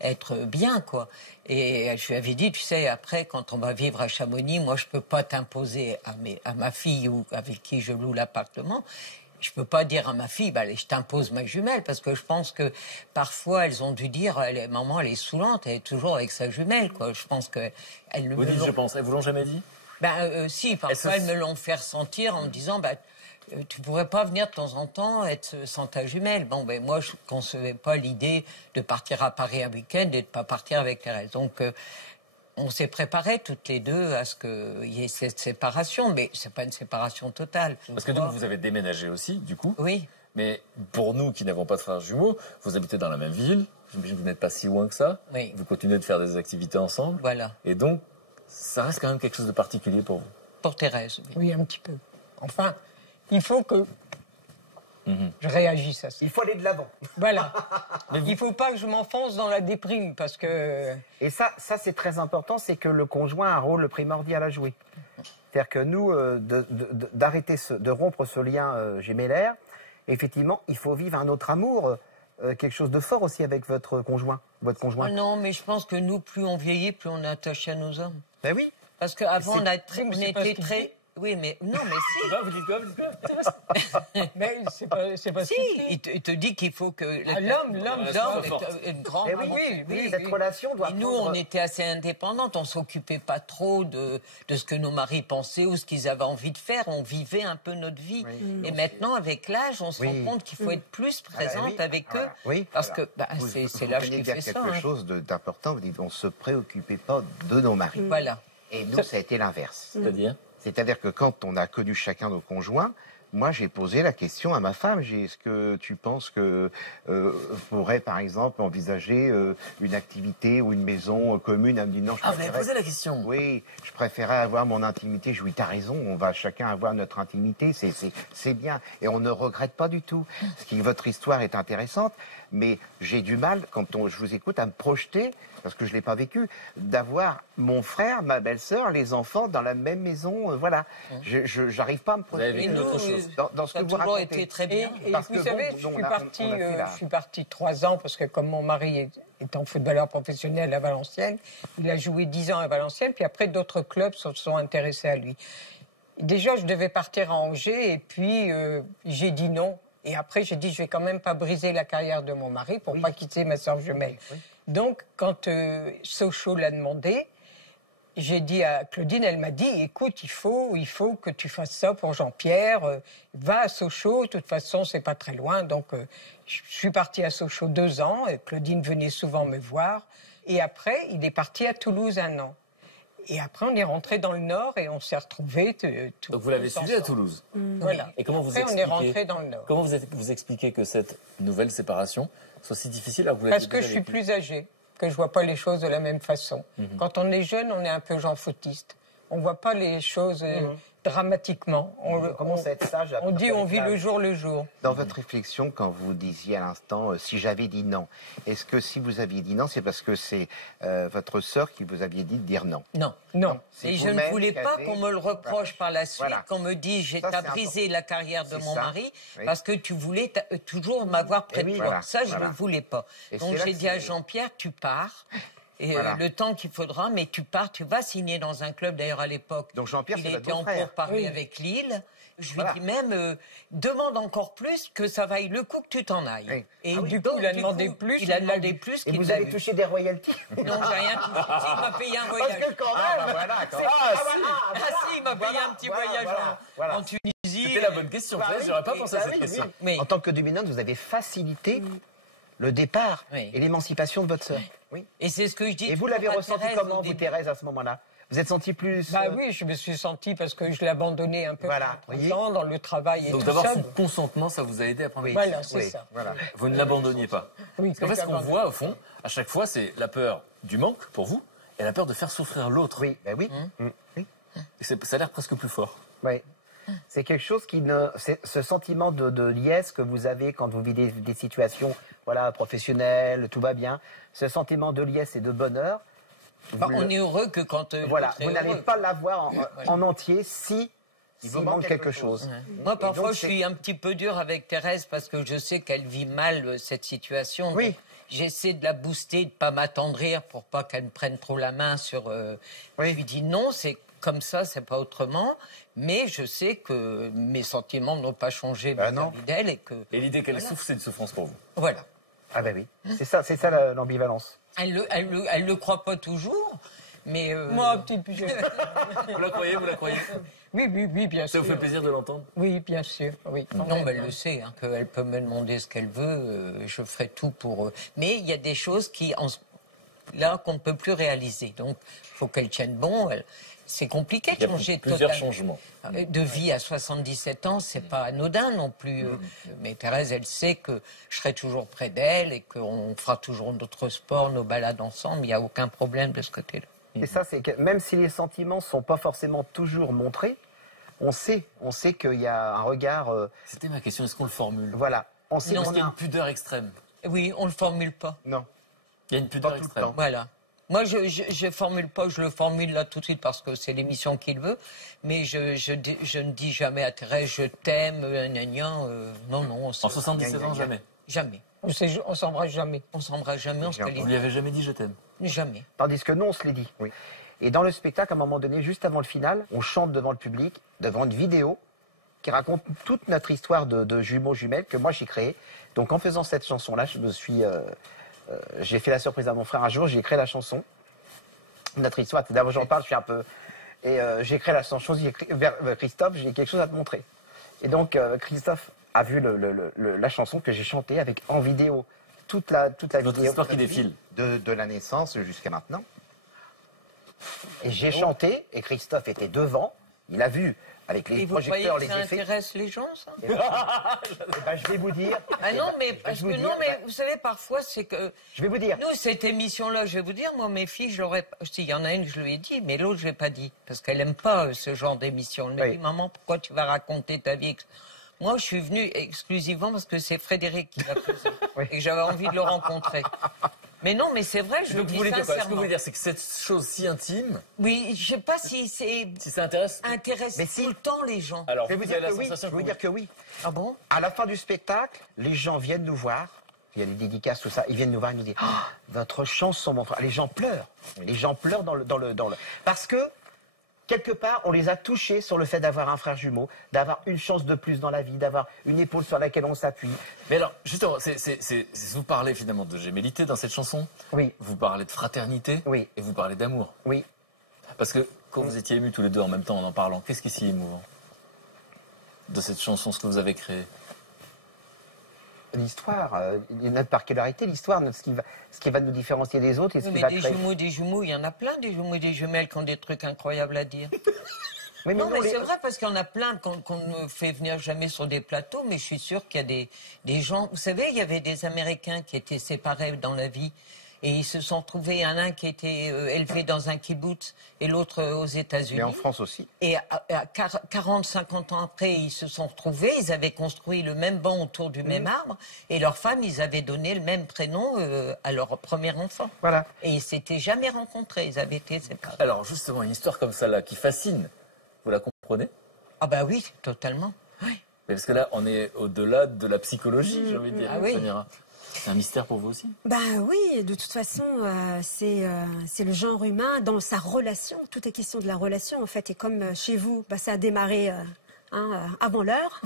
être bien, quoi. Et je lui avais dit, tu sais, après, quand on va vivre à Chamonix, moi, je peux pas t'imposer à ma fille ou avec qui je loue l'appartement. Je peux pas dire à ma fille, allez, je t'impose ma jumelle, parce que je pense que parfois, elles ont dû dire, maman, elle est saoulante, elle est toujours avec sa jumelle, quoi. Je pense que elles vous dites, je pense, elles vous l'ont jamais dit? Si, parfois, elles me l'ont fait ressentir en me disant, tu pourrais pas venir de temps en temps être sans ta jumelle. Bon, moi, je concevais pas l'idée de partir à Paris un week-end et de pas partir avec Thérèse. Donc, on s'est préparés toutes les deux à ce qu'il y ait cette séparation, mais c'est pas une séparation totale. Parce que donc, vous avez déménagé aussi, du coup. Oui. Mais pour nous qui n'avons pas de frères jumeaux, vous habitez dans la même ville. J'imagine que vous n'êtes pas si loin que ça. Oui. Vous continuez de faire des activités ensemble. Voilà. Et donc, ça reste quand même quelque chose de particulier pour vous. Pour Thérèse, oui. Oui, un petit peu. Enfin, il faut que je réagisse à ça. Il faut aller de l'avant. Voilà. Il ne faut pas que je m'enfonce dans la déprime, parce que... Et ça c'est très important, c'est que le conjoint a un rôle primordial à jouer. C'est-à-dire que nous, de rompre ce lien gémellaire, effectivement, il faut vivre un autre amour, quelque chose de fort aussi avec votre conjoint. Non, mais je pense que nous, plus on vieillit, plus on est attaché à nos hommes. Ben oui. Parce qu'avant, on était très... Oui, mais non, mais si. Vous dites quoi? Mais c'est pas si. Il te dit qu'il faut que l'homme est une grande. Oui, cette relation doit. Et nous, on était assez indépendantes. On s'occupait pas trop de ce que nos maris pensaient ou ce qu'ils avaient envie de faire. On vivait un peu notre vie. Et maintenant, avec l'âge, on se rend compte qu'il faut être plus présente avec eux. Oui. Parce que c'est l'âge qui fait ça. Quelque chose d'important. Vous dites, on se préoccupait pas de nos maris. Voilà. Et nous, ça a été l'inverse. C'est-à-dire que quand on a connu chacun nos conjoints, Moi, j'ai posé la question à ma femme. Est-ce que tu penses que pourrait, par exemple, envisager une activité ou une maison commune? Elle me dit non. Ah, vous avez posé la question? Oui, je préférais avoir mon intimité. Je lui dis, t'as raison, on va chacun avoir notre intimité, c'est bien. Et on ne regrette pas du tout. Votre histoire est intéressante, mais j'ai du mal, quand je vous écoute, à me projeter, parce que je ne l'ai pas vécu, d'avoir mon frère, ma belle-sœur, les enfants dans la même maison. Voilà. Je n'arrive pas à me projeter. Vous avez vécu autre chose. Dans ce que vous toujours racontez. été très bien. Et Parce vous que savez, bon, je on suis a partie, fait la- je suis partie 3 ans parce que comme mon mari étant footballeur professionnel à Valenciennes, il a joué 10 ans à Valenciennes, puis après d'autres clubs se sont intéressés à lui. Déjà, je devais partir à Angers et puis j'ai dit non. Et après, j'ai dit, je vais quand même pas briser la carrière de mon mari pour pas quitter ma sœur jumelle. Oui. Donc, quand Sochaux l'a demandé, j'ai dit à Claudine, elle m'a dit, écoute, il faut que tu fasses ça pour Jean-Pierre. Va à Sochaux, de toute façon, c'est pas très loin. Donc, je suis partie à Sochaux 2 ans. Et Claudine venait souvent me voir. Et après, il est parti à Toulouse 1 an. Et après, on est rentré dans le Nord et on s'est retrouvés. Donc vous l'avez suivi à Toulouse. Voilà. Et comment vous Après, on est expliquez rentré dans le Nord. Comment vous expliquez que cette nouvelle séparation soit si difficile alors que vous Parce l'aviez que déjà je suis vécue? plus âgée, que je vois pas les choses de la même façon. Quand on est jeune, on est un peu Jean-Fautiste. On voit pas les choses dramatiquement. On commence à être sage. On dit on vit le jour le jour. Dans votre réflexion, quand vous disiez à l'instant, si j'avais dit non, est-ce que si vous aviez dit non, c'est parce que c'est votre sœur qui vous aviez dit de dire non? Non. Non. C'est Et je ne vous-même voulais qui pas avez- qu'on me le reproche par la suite, Voilà. qu'on me dise Ça, t'as c'est brisé la carrière de C'est mon ça. mari Oui. parce que tu voulais toujours m'avoir près Eh oui, de toi. voilà, Ça, je voilà. ne voulais pas. Et Donc c'est là j'ai que dit à c'est- Jean-Pierre, tu pars. Et Voilà. le temps qu'il faudra, mais tu pars, tu vas signer dans un club. D'ailleurs, à l'époque, Donc Jean-Pierre, il c'est votre était en beau-frère. pourparlers Oui. avec Lille. Je lui Voilà. dis même, demande encore plus que ça vaille le coup que tu t'en ailles. Oui. Et Du coup, donc, il a demandé plus. Il a demandé plus Et qu'il vous n'a avez eu. touché des royalties? Non, j'ai rien touché. Si, il m'a payé un voyage. Parce que quand même... voilà, quand Ah si, il m'a payé un petit voyage voilà. en Tunisie. C'était la bonne question. Bah oui, J'aurais pas oui, pensé à bah cette oui, question. oui. Oui. En tant que dominante, vous avez facilité le départ Oui. et l'émancipation de votre sœur. Oui. Et c'est ce que je dis. Et vous toujours l'avez à ressenti Thérèse comment, au vous, début. Thérèse, à ce moment-là? Vous êtes sentie plus... Bah oui, je me suis sentie parce que je l'ai abandonné un peu Voilà, pendant oui. 3 ans dans le travail et Donc tout d'avoir ça. son consentement, ça vous a aidé à prendre Oui. la Voilà, c'est Oui, ça. voilà. Vous ne l'abandonniez pas. Oui, Parce qu'en fait, ce qu'on voit, au fond, à chaque fois, c'est la peur du manque pour vous et la peur de faire souffrir l'autre. Oui, ben oui. Oui. Et ça a l'air presque plus fort. Oui. C'est quelque chose qui ne... C'est ce sentiment de liesse que vous avez quand vous vivez des situations professionnelles, tout va bien. Ce sentiment de liesse et de bonheur, Bah, vous on le- est heureux que quand. voilà, l'autre est vous n'allez heureux. pas l'avoir en entier s'il vous manque manque quelque quelque chose. Moi, parfois, donc, je suis un petit peu dur avec Thérèse parce que je sais qu'elle vit mal cette situation. Oui. Donc, j'essaie de la booster, de pas m'attendrir pour pas qu'elle me prenne trop la main sur. Je lui dis non, c'est comme ça, c'est pas autrement. Mais je sais que mes sentiments n'ont pas changé Ben non. vis-à-vis d'elle et que Et l'idée qu'elle souffre, c'est une souffrance pour vous. voilà. Ah ben oui, c'est ça l'ambivalence. Elle le croit pas toujours, mais Moi, petite pigeonne. Vous la croyez, vous la croyez? Oui, bien Ça sûr. vous fait plaisir de l'entendre? Oui, bien sûr. Oui. non, mais elle le sait, hein, qu'elle peut me demander ce qu'elle veut, je ferai tout pour. Mais il y a des choses là qu'on ne peut plus réaliser. Donc, il faut qu'elle tienne bon. C'est compliqué Il y de a changer plusieurs totalement. changements. De vie à 77 ans, c'est pas anodin non plus. Mais Thérèse, elle sait que je serai toujours près d'elle et qu'on fera toujours notre sport, nos balades ensemble. Il n'y a aucun problème de ce côté-là. Et ça, c'est que même si les sentiments sont pas forcément toujours montrés, on sait qu'il y a un regard, C'était ma question, est-ce qu'on le formule? voilà. On sait Non, Est-ce qu'on qu'il y a a une pudeur extrême? Oui, on le formule pas. Non. Il y a une pudeur Pas tout le extrême. temps. Voilà. Moi, je formule pas, je le formule là tout de suite parce que c'est l'émission qu'il veut, mais je ne dis jamais à Thérèse, je t'aime, non, on En 77 ans, jamais. jamais. On s'embrasse jamais. On s'embrasse jamais, on se Vous câline. lui avez jamais dit je t'aime? Jamais. Tandis que nous, on se l'est dit. Oui. Et dans le spectacle, à un moment donné, juste avant le final, on chante devant le public, devant une vidéo qui raconte toute notre histoire de jumeaux jumelles que moi j'ai créée. Donc en faisant cette chanson-là, j'ai fait la surprise à mon frère un jour, j'ai créé la chanson. Notre histoire, d'abord j'en parle, je suis un peu... Et j'ai créé la chanson, vers Christophe, j'ai quelque chose à te montrer. Et donc Christophe a vu la chanson que j'ai chantée en vidéo. Toute la Votre vidéo. histoire qui défile. De la naissance jusqu'à maintenant. Et j'ai chanté, et Christophe était devant, Il a vu avec les Et vous croyez projecteurs, que les ça effets. intéresse les gens, ça? Eh ben, je vais vous dire. Ah non, mais parce je que vais vous non, dire, mais vous savez, parfois, c'est que je vais vous dire. nous, cette émission-là, je vais vous dire, moi, mes filles, je l'aurais. Si, il y en a une, je lui ai dit, mais l'autre, je l'ai pas dit, parce qu'elle aime pas ce genre d'émission. Elle me Oui. dit, maman, pourquoi tu vas raconter ta vie? Moi, je suis venue exclusivement parce que c'est Frédéric qui l'a posé Oui. et que j'avais envie de le rencontrer. Mais non, mais c'est vrai, je le Donc, vous dis voulez dire quoi? Ce que vous sincèrement. voulez dire, c'est que cette chose si intime, Oui, je sais pas si c'est si ça intéresse. intéresse Mais si. tout le temps les gens. Alors, Je vais vous vous dire avez la que oui. sensation Je vais vous que dire que oui. Ah bon? À la fin du spectacle, les gens viennent nous voir. Il y a des dédicaces, tout ça. Ils viennent nous voir et nous disent ah, votre chanson, mon frère. Les gens pleurent. Les gens pleurent dans le. Parce que, quelque part, on les a touchés sur le fait d'avoir un frère jumeau, d'avoir une chance de plus dans la vie, d'avoir une épaule sur laquelle on s'appuie. Mais alors, justement, vous parlez finalement de gémellité dans cette chanson. Oui. Vous parlez de fraternité. Oui. Et vous parlez d'amour. Oui. Parce que quand vous étiez émus tous les deux en même temps en parlant, qu'est-ce qui est si émouvant de cette chanson, ce que vous avez créé? L'histoire, notre particularité, l'histoire, ce qui va nous différencier des autres et ce Oui, qui mais va créer. des jumeaux, il y en a plein, des jumeaux et des jumelles qui ont des trucs incroyables à dire. Oui, Non, mais les- c'est vrai parce qu'il y en a plein qu'on ne fait venir jamais sur des plateaux, mais je suis sûre qu'il y a des gens... Vous savez, il y avait des Américains qui étaient séparés dans la vie et ils se sont trouvés, il y en a un qui était élevé dans un kibbutz et l'autre aux États-Unis. Mais en France aussi. Et à 40, 50 ans après, ils se sont retrouvés, ils avaient construit le même banc autour du même arbre, et leurs femmes, ils avaient donné le même prénom à leur premier enfant. Voilà. Et ils s'étaient jamais rencontrés, ils avaient été séparés. Alors, justement, une histoire comme ça, là, qui fascine, vous la comprenez? Ah bah oui, totalement. Oui. Mais parce que là, on est au-delà de la psychologie, j'ai envie de dire. Ah oui. Samira. C'est un mystère pour vous aussi? Bah oui, de toute façon, c'est le genre humain dans sa relation. Tout est question de la relation, en fait. Et comme chez vous, bah, ça a démarré avant l'heure,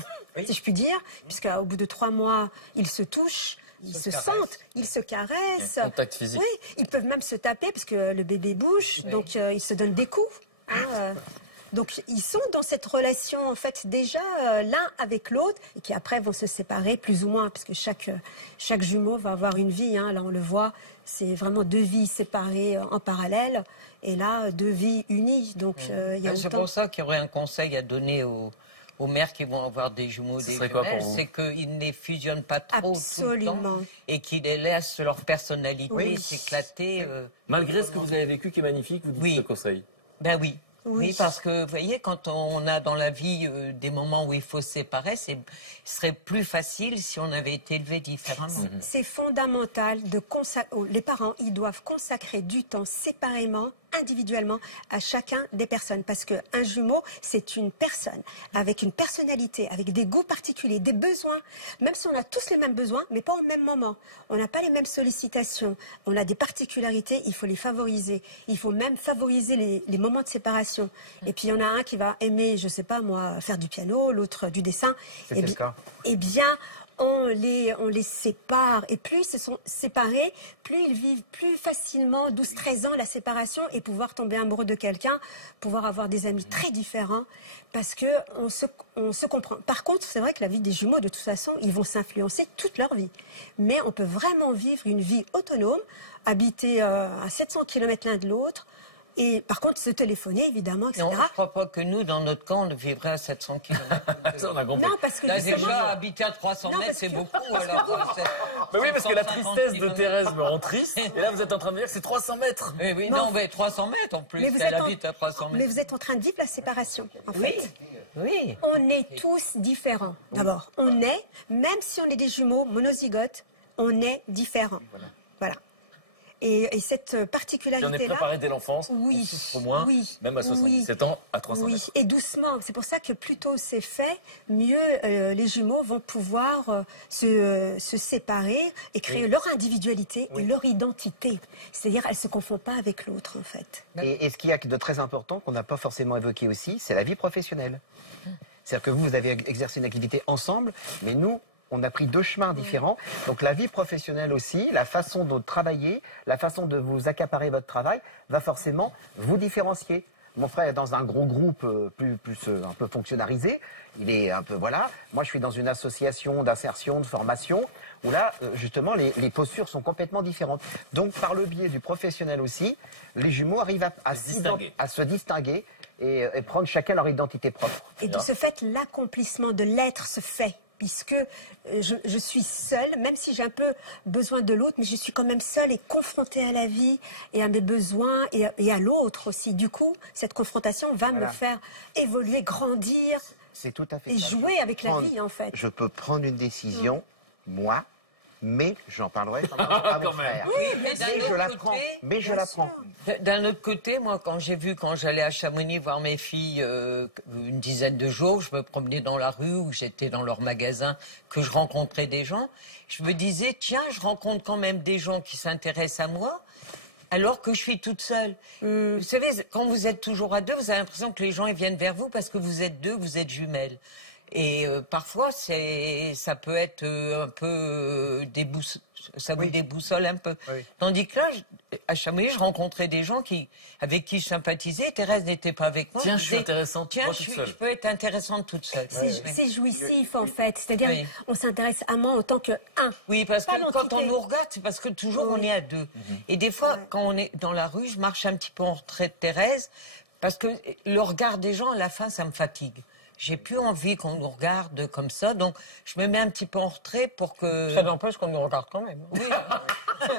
si je puis dire, puisqu'au bout de 3 mois, ils se touchent. Ils se sentent, ils se caressent. Un contact physique. Oui, ils peuvent même se taper parce que le bébé bouge, donc ils se donnent des coups. Donc ils sont dans cette relation en fait déjà l'un avec l'autre et qui après vont se séparer plus ou moins parce que chaque jumeau va avoir une vie. Là on le voit, c'est vraiment 2 vies séparées en parallèle et là 2 vies unies. Donc il y a C'est autant. pour ça qu'il y aurait un conseil à donner aux mères qui vont avoir des jumeaux, Ce des serait quoi jumelles, pour vous? c'est qu'ils ne les fusionnent pas trop tout le Absolument. temps et qu'ils les laissent leur personnalité Oui. s'éclater. Malgré ce que vous avez vécu qui est magnifique, vous dites Oui. ce conseil. Ben oui. Oui. Oui, parce que, vous voyez, quand on a dans la vie des moments où il faut se séparer, ce serait plus facile si on avait été élevé différemment. C'est fondamental de les parents, ils doivent consacrer du temps séparément, individuellement, à chacun des personnes. Parce qu'un jumeau, c'est une personne, avec une personnalité, avec des goûts particuliers, des besoins. Même si on a tous les mêmes besoins, mais pas au même moment. On n'a pas les mêmes sollicitations. On a des particularités, il faut les favoriser. Il faut même favoriser les moments de séparation. Et puis, il y en a un qui va aimer, je sais pas moi, faire du piano, l'autre du dessin. C'était le cas. Eh bien, on les sépare. Et plus ils se sont séparés, plus ils vivent plus facilement 12-13 ans la séparation et pouvoir tomber amoureux de quelqu'un, pouvoir avoir des amis très différents parce que on se comprend. Par contre, c'est vrai que la vie des jumeaux, de toute façon, ils vont s'influencer toute leur vie. Mais on peut vraiment vivre une vie autonome, habiter à 700 km l'un de l'autre. Et par contre, se téléphoner, évidemment, etc. Non, je ne crois pas que nous, dans notre camp, on vivrait à 700 km. Ça, on a compris. Non, parce que Là, justement, déjà, habiter à 300 Non, mètres, parce c'est que- beaucoup. Alors, Mais oui, parce que la 150 tristesse de kilomètres. Thérèse me rend triste. Et là, vous êtes en train de me dire que c'est 300 mètres. Oui, oui, Non. non, mais 300 mètres en plus. Mais vous Elle êtes en- habite à 300 mais mètres. vous êtes en train de vivre la séparation, en Oui, fait. oui. On est tous différents. D'abord, on est, même si on est des jumeaux monozygotes, on est différents. Voilà. Et cette Si on est particularité-là... préparé dès l'enfance, Oui, on souffre moins, oui, même à 77 ans, à 300 Oui, mètres. et doucement. C'est pour ça que plus tôt c'est fait, mieux les jumeaux vont pouvoir se séparer et créer leur individualité et leur identité. C'est-à-dire, elles ne se confondent pas avec l'autre, en fait. Et ce qu'il y a de très important, qu'on n'a pas forcément évoqué aussi, c'est la vie professionnelle. C'est-à-dire que vous avez exercé une activité ensemble, mais nous, on a pris 2 chemins différents. Donc la vie professionnelle aussi, la façon de travailler, la façon de vous accaparer votre travail, va forcément vous différencier. Mon frère est dans un gros groupe plus un peu fonctionnalisé. Il est un peu, voilà. Moi, je suis dans une association d'insertion, de formation, où là, justement, les postures sont complètement différentes. Donc, par le biais du professionnel aussi, les jumeaux arrivent à distinguer. se distinguer et prendre chacun leur identité propre. Et de ce fait, l'accomplissement de l'être se fait. Puisque je suis seule, même si j'ai un peu besoin de l'autre, mais je suis quand même seule et confrontée à la vie et à mes besoins et à l'autre aussi. Du coup, cette confrontation va me faire évoluer, grandir C'est tout à fait et ça. jouer avec la vie, en fait. Je peux prendre une décision, moi, mais j'en parlerai à mon frère. Oui, mais d'un Mais je autre l'apprends. côté- Mais je l'apprends. D'un autre côté, moi, quand j'allais à Chamonix voir mes filles une dizaine de jours, je me promenais dans la rue ou j'étais dans leur magasin, que je rencontrais des gens, je me disais, tiens, je rencontre quand même des gens qui s'intéressent à moi, alors que je suis toute seule. Vous savez, quand vous êtes toujours à deux, vous avez l'impression que les gens ils viennent vers vous parce que vous êtes deux, vous êtes jumelles. Et parfois, ça peut être un peu ça vous déboussole un peu. Oui. Tandis que là, à Chamonix, je rencontrais des gens avec qui je sympathisais. Thérèse n'était pas avec moi. Tiens, je suis intéressante, Tiens, moi je toute seule. peux être intéressante toute seule. C'est jouissif, en fait. C'est-à-dire, Oui. on s'intéresse à moi en tant que un. Oui, parce Pas que quand l'entité. on nous regarde, c'est parce que toujours on est à deux. Et des fois, quand on est dans la rue, je marche un petit peu en retrait de Thérèse, parce que le regard des gens, à la fin, ça me fatigue. J'ai plus envie qu'on nous regarde comme ça, donc je me mets un petit peu en retrait pour que... Ça n'empêche qu'on nous regarde quand même. Oui,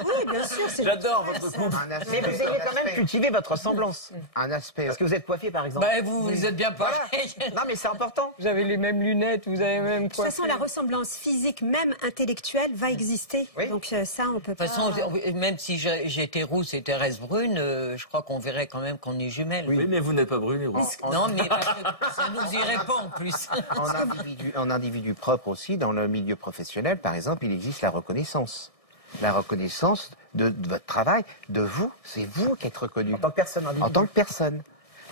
Oui, bien sûr. J'adore votre couple. Mais vous ayez quand même cultivé votre ressemblance. Un aspect. Parce que vous êtes coiffé, par exemple. ben, vous êtes bien pareil. Non, mais c'est important. Vous avez les mêmes lunettes, vous avez même De toute quoi. façon, la ressemblance physique, même intellectuelle, va exister. Oui. Donc ça, on peut De pas... toute façon, même si j'étais rousse et Thérèse brune, je crois qu'on verrait quand même qu'on est jumelles. Oui, mais vous n'êtes pas brune et rousse. Non, mais parce que ça nous irait pas en plus. En individu propre aussi, dans le milieu professionnel, par exemple, il existe la reconnaissance. La reconnaissance de votre travail, de vous, c'est vous qui êtes reconnu. En tant que personne En individuelle. tant que personne.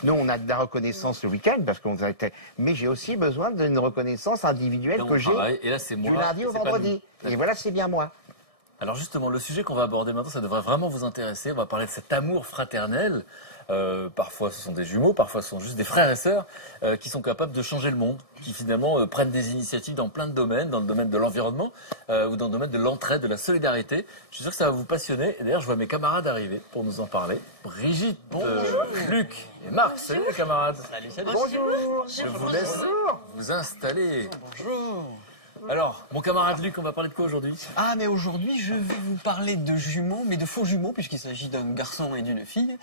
Nous, on a de la reconnaissance le week-end parce qu'on a été. Mais j'ai aussi besoin d'une reconnaissance individuelle Dans que mon j'ai travail, et là c'est du moi. lundi au c'est pas vendredi. nous. Et voilà, c'est bien moi. Alors justement, le sujet qu'on va aborder maintenant, ça devrait vraiment vous intéresser. On va parler de cet amour fraternel. Parfois ce sont des jumeaux, parfois ce sont juste des frères et sœurs qui sont capables de changer le monde, qui finalement prennent des initiatives dans plein de domaines, dans le domaine de l'environnement ou dans le domaine de l'entraide, de la solidarité. Je suis sûr que ça va vous passionner. Et d'ailleurs, je vois mes camarades arriver pour nous en parler. Brigitte, Luc et Marc. Salut les camarades. Bonjour. Je vous laisse vous installer. Bonjour. Alors, mon camarade Luc, on va parler de quoi aujourd'hui? Ah, mais aujourd'hui, je vais vous parler de jumeaux, mais de faux jumeaux, puisqu'il s'agit d'un garçon et d'une fille,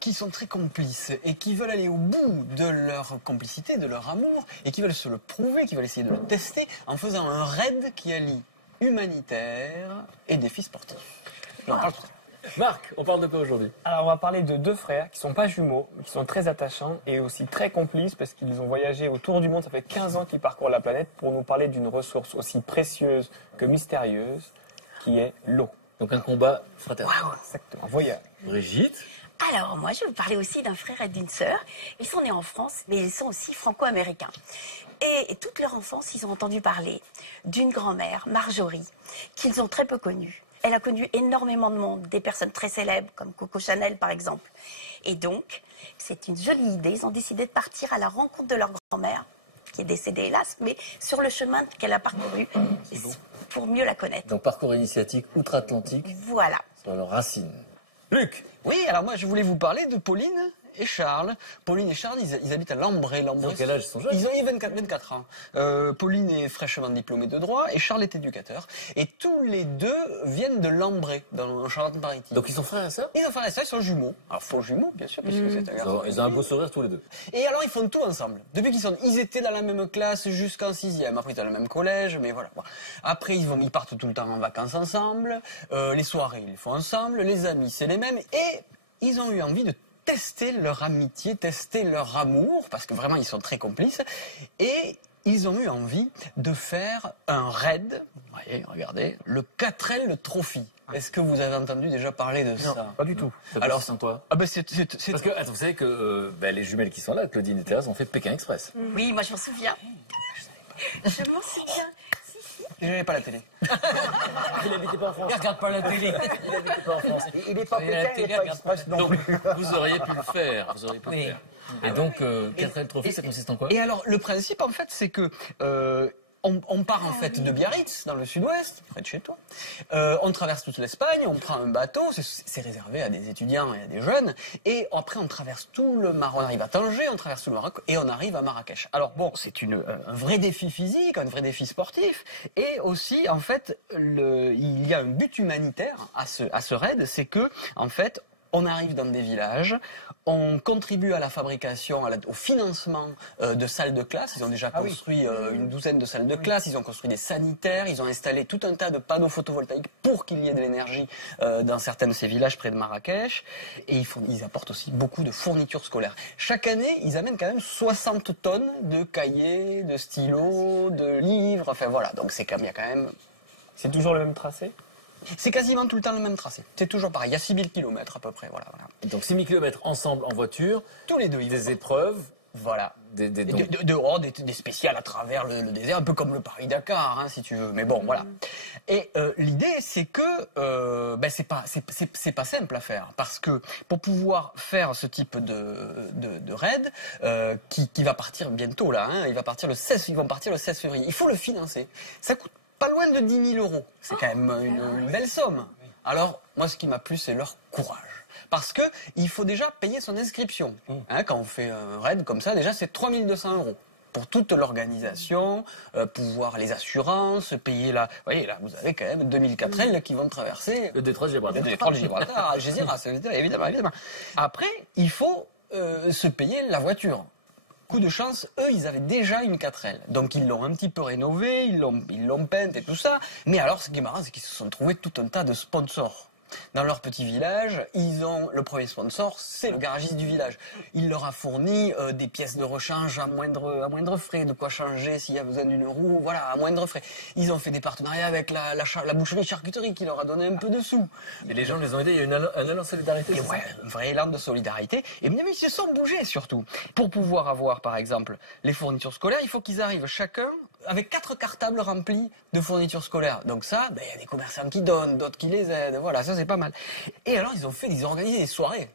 qui sont très complices et qui veulent aller au bout de leur complicité, de leur amour, et qui veulent se le prouver, qui veulent essayer de le tester en faisant un raid qui allie humanitaire et défi sportif. Non, pas trop. Marc, on parle de quoi aujourd'hui? Alors, on va parler de deux frères qui sont pas jumeaux, mais qui sont très attachants et aussi très complices parce qu'ils ont voyagé autour du monde. Ça fait 15 ans qu'ils parcourent la planète pour nous parler d'une ressource aussi précieuse que mystérieuse, qui est l'eau. Donc un combat fraternel. Exactement. Voyage. Brigitte, Alors, moi, je vais vous parler aussi d'un frère et d'une sœur. Ils sont nés en France, mais ils sont aussi franco-américains. Et toute leur enfance, ils ont entendu parler d'une grand-mère, Marjorie, qu'ils ont très peu connue. Elle a connu énormément de monde, des personnes très célèbres, comme Coco Chanel, par exemple. Et donc, c'est une jolie idée. Ils ont décidé de partir à la rencontre de leur grand-mère, qui est décédée, hélas, mais sur le chemin qu'elle a parcouru pour mieux la connaître. donc parcours initiatique outre-Atlantique Voilà. sur leurs racines. Luc, Oui, alors moi, je voulais vous parler de Pauline et Charles. Pauline et Charles, ils habitent à Lambray. ils ont quel âge? Ils sont jeunes? Ils ont eu 24 ans. Pauline est fraîchement diplômée de droit et Charles est éducateur. Et tous les deux viennent de Lambray, dans Charente-Maritime. Donc ils sont frères et sœurs? Ils ont frères et sœurs, ils sont jumeaux. Alors, faux jumeaux, bien sûr, puisque c'est un garçon. Ils ont un beau sourire tous les deux. Et alors, ils font tout ensemble. Depuis ils étaient dans la même classe jusqu'en 6e. Après, ils étaient dans le même collège, mais voilà. Bon. Après, ils partent tout le temps en vacances ensemble. Les soirées, ils les font ensemble. Les amis, c'est les mêmes. Et ils ont eu envie de tester leur amitié, tester leur amour, parce que vraiment, ils sont très complices. Et ils ont eu envie de faire un raid. Vous voyez, regardez, le 4L Trophy. Est-ce que vous avez entendu déjà parler de ça? Pas du tout. Alors sans toi? Ah ben c'est Parce que attends, vous savez que les jumelles qui sont là, Claudine et Thérèse, ont fait Pékin Express. Oui, moi, je m'en souviens. Je m'en souviens. Je n'avais pas la télé. Il n'habitait pas en France. Ne regarde pas la télé. Il n'habitait pas en France. Il est pas Et la Pékin, il télé, est pas regarde pas. Express non Donc plus. vous auriez pu le faire. Vous auriez pu le Oui. faire. Et donc 4L Trophy, ça consiste en quoi? Et alors, le principe, en fait, c'est que On part en fait de Biarritz, dans le sud-ouest, près de chez toi. On traverse toute l'Espagne, on prend un bateau, c'est réservé à des étudiants et à des jeunes. Et après, on traverse tout le Maroc, on arrive à Tanger, on traverse tout le Maroc et on arrive à Marrakech. Alors bon, c'est un vrai défi physique, un vrai défi sportif. Et aussi, en fait, il y a un but humanitaire à ce raid, c'est que, en fait, on arrive dans des villages, on contribue à la fabrication, au financement de salles de classe. Ils ont déjà construit une douzaine de salles de classe, ils ont construit des sanitaires, ils ont installé tout un tas de panneaux photovoltaïques pour qu'il y ait de l'énergie dans certains de ces villages près de Marrakech. Et ils apportent aussi beaucoup de fournitures scolaires. Chaque année, ils amènent quand même 60 tonnes de cahiers, de stylos, de livres, enfin voilà. Donc il y a quand même... C'est toujours le même tracé? C'est quasiment tout le temps le même tracé. C'est toujours pareil. Il y a 6000 km à peu près. Voilà. Donc 6000 km ensemble en voiture. Tous les deux. Des épreuves. Voilà. Des spéciales à travers le désert, un peu comme le Paris-Dakar, hein, si tu veux. Mais bon, voilà. Et l'idée, c'est que c'est pas simple à faire, parce que pour pouvoir faire ce type de raid, qui va partir bientôt là, hein, ils vont partir le 16 février. Il faut le financer. Ça coûte pas loin de 10 000 euros. C'est quand même une belle somme. Alors, moi, ce qui m'a plu, c'est leur courage. Parce que il faut déjà payer son inscription. Hein, quand on fait un raid comme ça, déjà, c'est 3 200 euros. Pour toute l'organisation, pouvoir les assurances, payer la... Vous voyez, là, vous avez quand même 2004 ailes qui vont traverser... Le détroit de Gibraltar. Le détroit de Gibraltar, Algésiras, évidemment. Après, il faut se payer la voiture. Coup de chance, eux, ils avaient déjà une 4L. Donc, ils l'ont un petit peu rénovée, ils l'ont peinte et tout ça. Mais alors, ce qui est marrant, c'est qu'ils se sont trouvés tout un tas de sponsors. Dans leur petit village, le premier sponsor, c'est le garagiste du village. Il leur a fourni des pièces de rechange à moindre frais, de quoi changer s'il y a besoin d'une roue, voilà, à moindre frais. Ils ont fait des partenariats avec la boucherie-charcuterie qui leur a donné un peu de sous. Et les gens les ont aidés, il y a un élan de solidarité. Un vrai élan de solidarité. Et bien, ils se sont bougés surtout. Pour pouvoir avoir, par exemple, les fournitures scolaires, il faut qu'ils arrivent chacun avec 4 cartables remplis de fournitures scolaires. Donc ça, il y a des commerçants qui donnent, d'autres qui les aident. Voilà, ça c'est pas mal. Et alors ils ont organisé des soirées.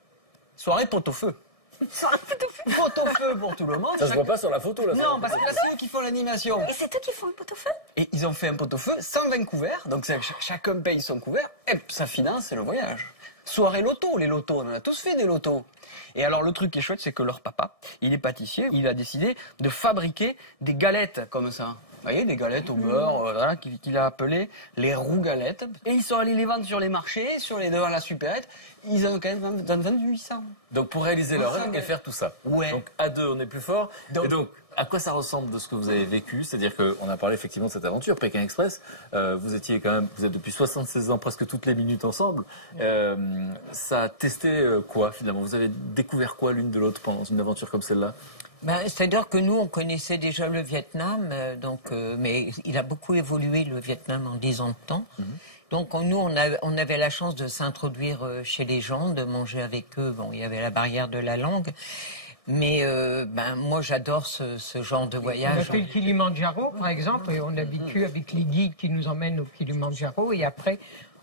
Soirées pot-au-feu. Pot-au-feu pour tout le monde. Ça se voit pas sur la photo là. Non, parce que là c'est eux qui font l'animation. Et c'est eux qui font le pot-au-feu? Et ils ont fait un pot-au-feu, 120 couverts. Donc chacun paye son couvert. Et ça finance le voyage. Soirée loto, les lotos, on en a tous fait des lotos. Et alors le truc qui est chouette, c'est que leur papa, il est pâtissier, il a décidé de fabriquer des galettes comme ça. Vous voyez, des galettes au beurre, qu'il a appelées les roux-galettes. Et ils sont allés les vendre sur les marchés, devant la supérette. Ils en ont quand même vendu 800. Donc pour réaliser leur rêve et faire tout ça. Ouais. Donc à deux, on est plus fort. Et donc, à quoi ça ressemble de ce que vous avez vécu? C'est-à-dire qu'on a parlé effectivement de cette aventure, Pékin Express. Vous êtes depuis 76 ans, presque toutes les minutes ensemble. Ça a testé quoi finalement? Vous avez découvert quoi l'une de l'autre pendant une aventure comme celle-là? C'est-à-dire que nous, on connaissait déjà le Vietnam, mais il a beaucoup évolué, le Vietnam, en 10 ans de temps. Donc nous, on avait la chance de s'introduire chez les gens, de manger avec eux. Bon, il y avait la barrière de la langue. Mais moi, j'adore ce genre de voyage. On a fait le Kilimandjaro, par exemple, et on a vécu avec les guides qui nous emmènent au Kilimandjaro. Et après,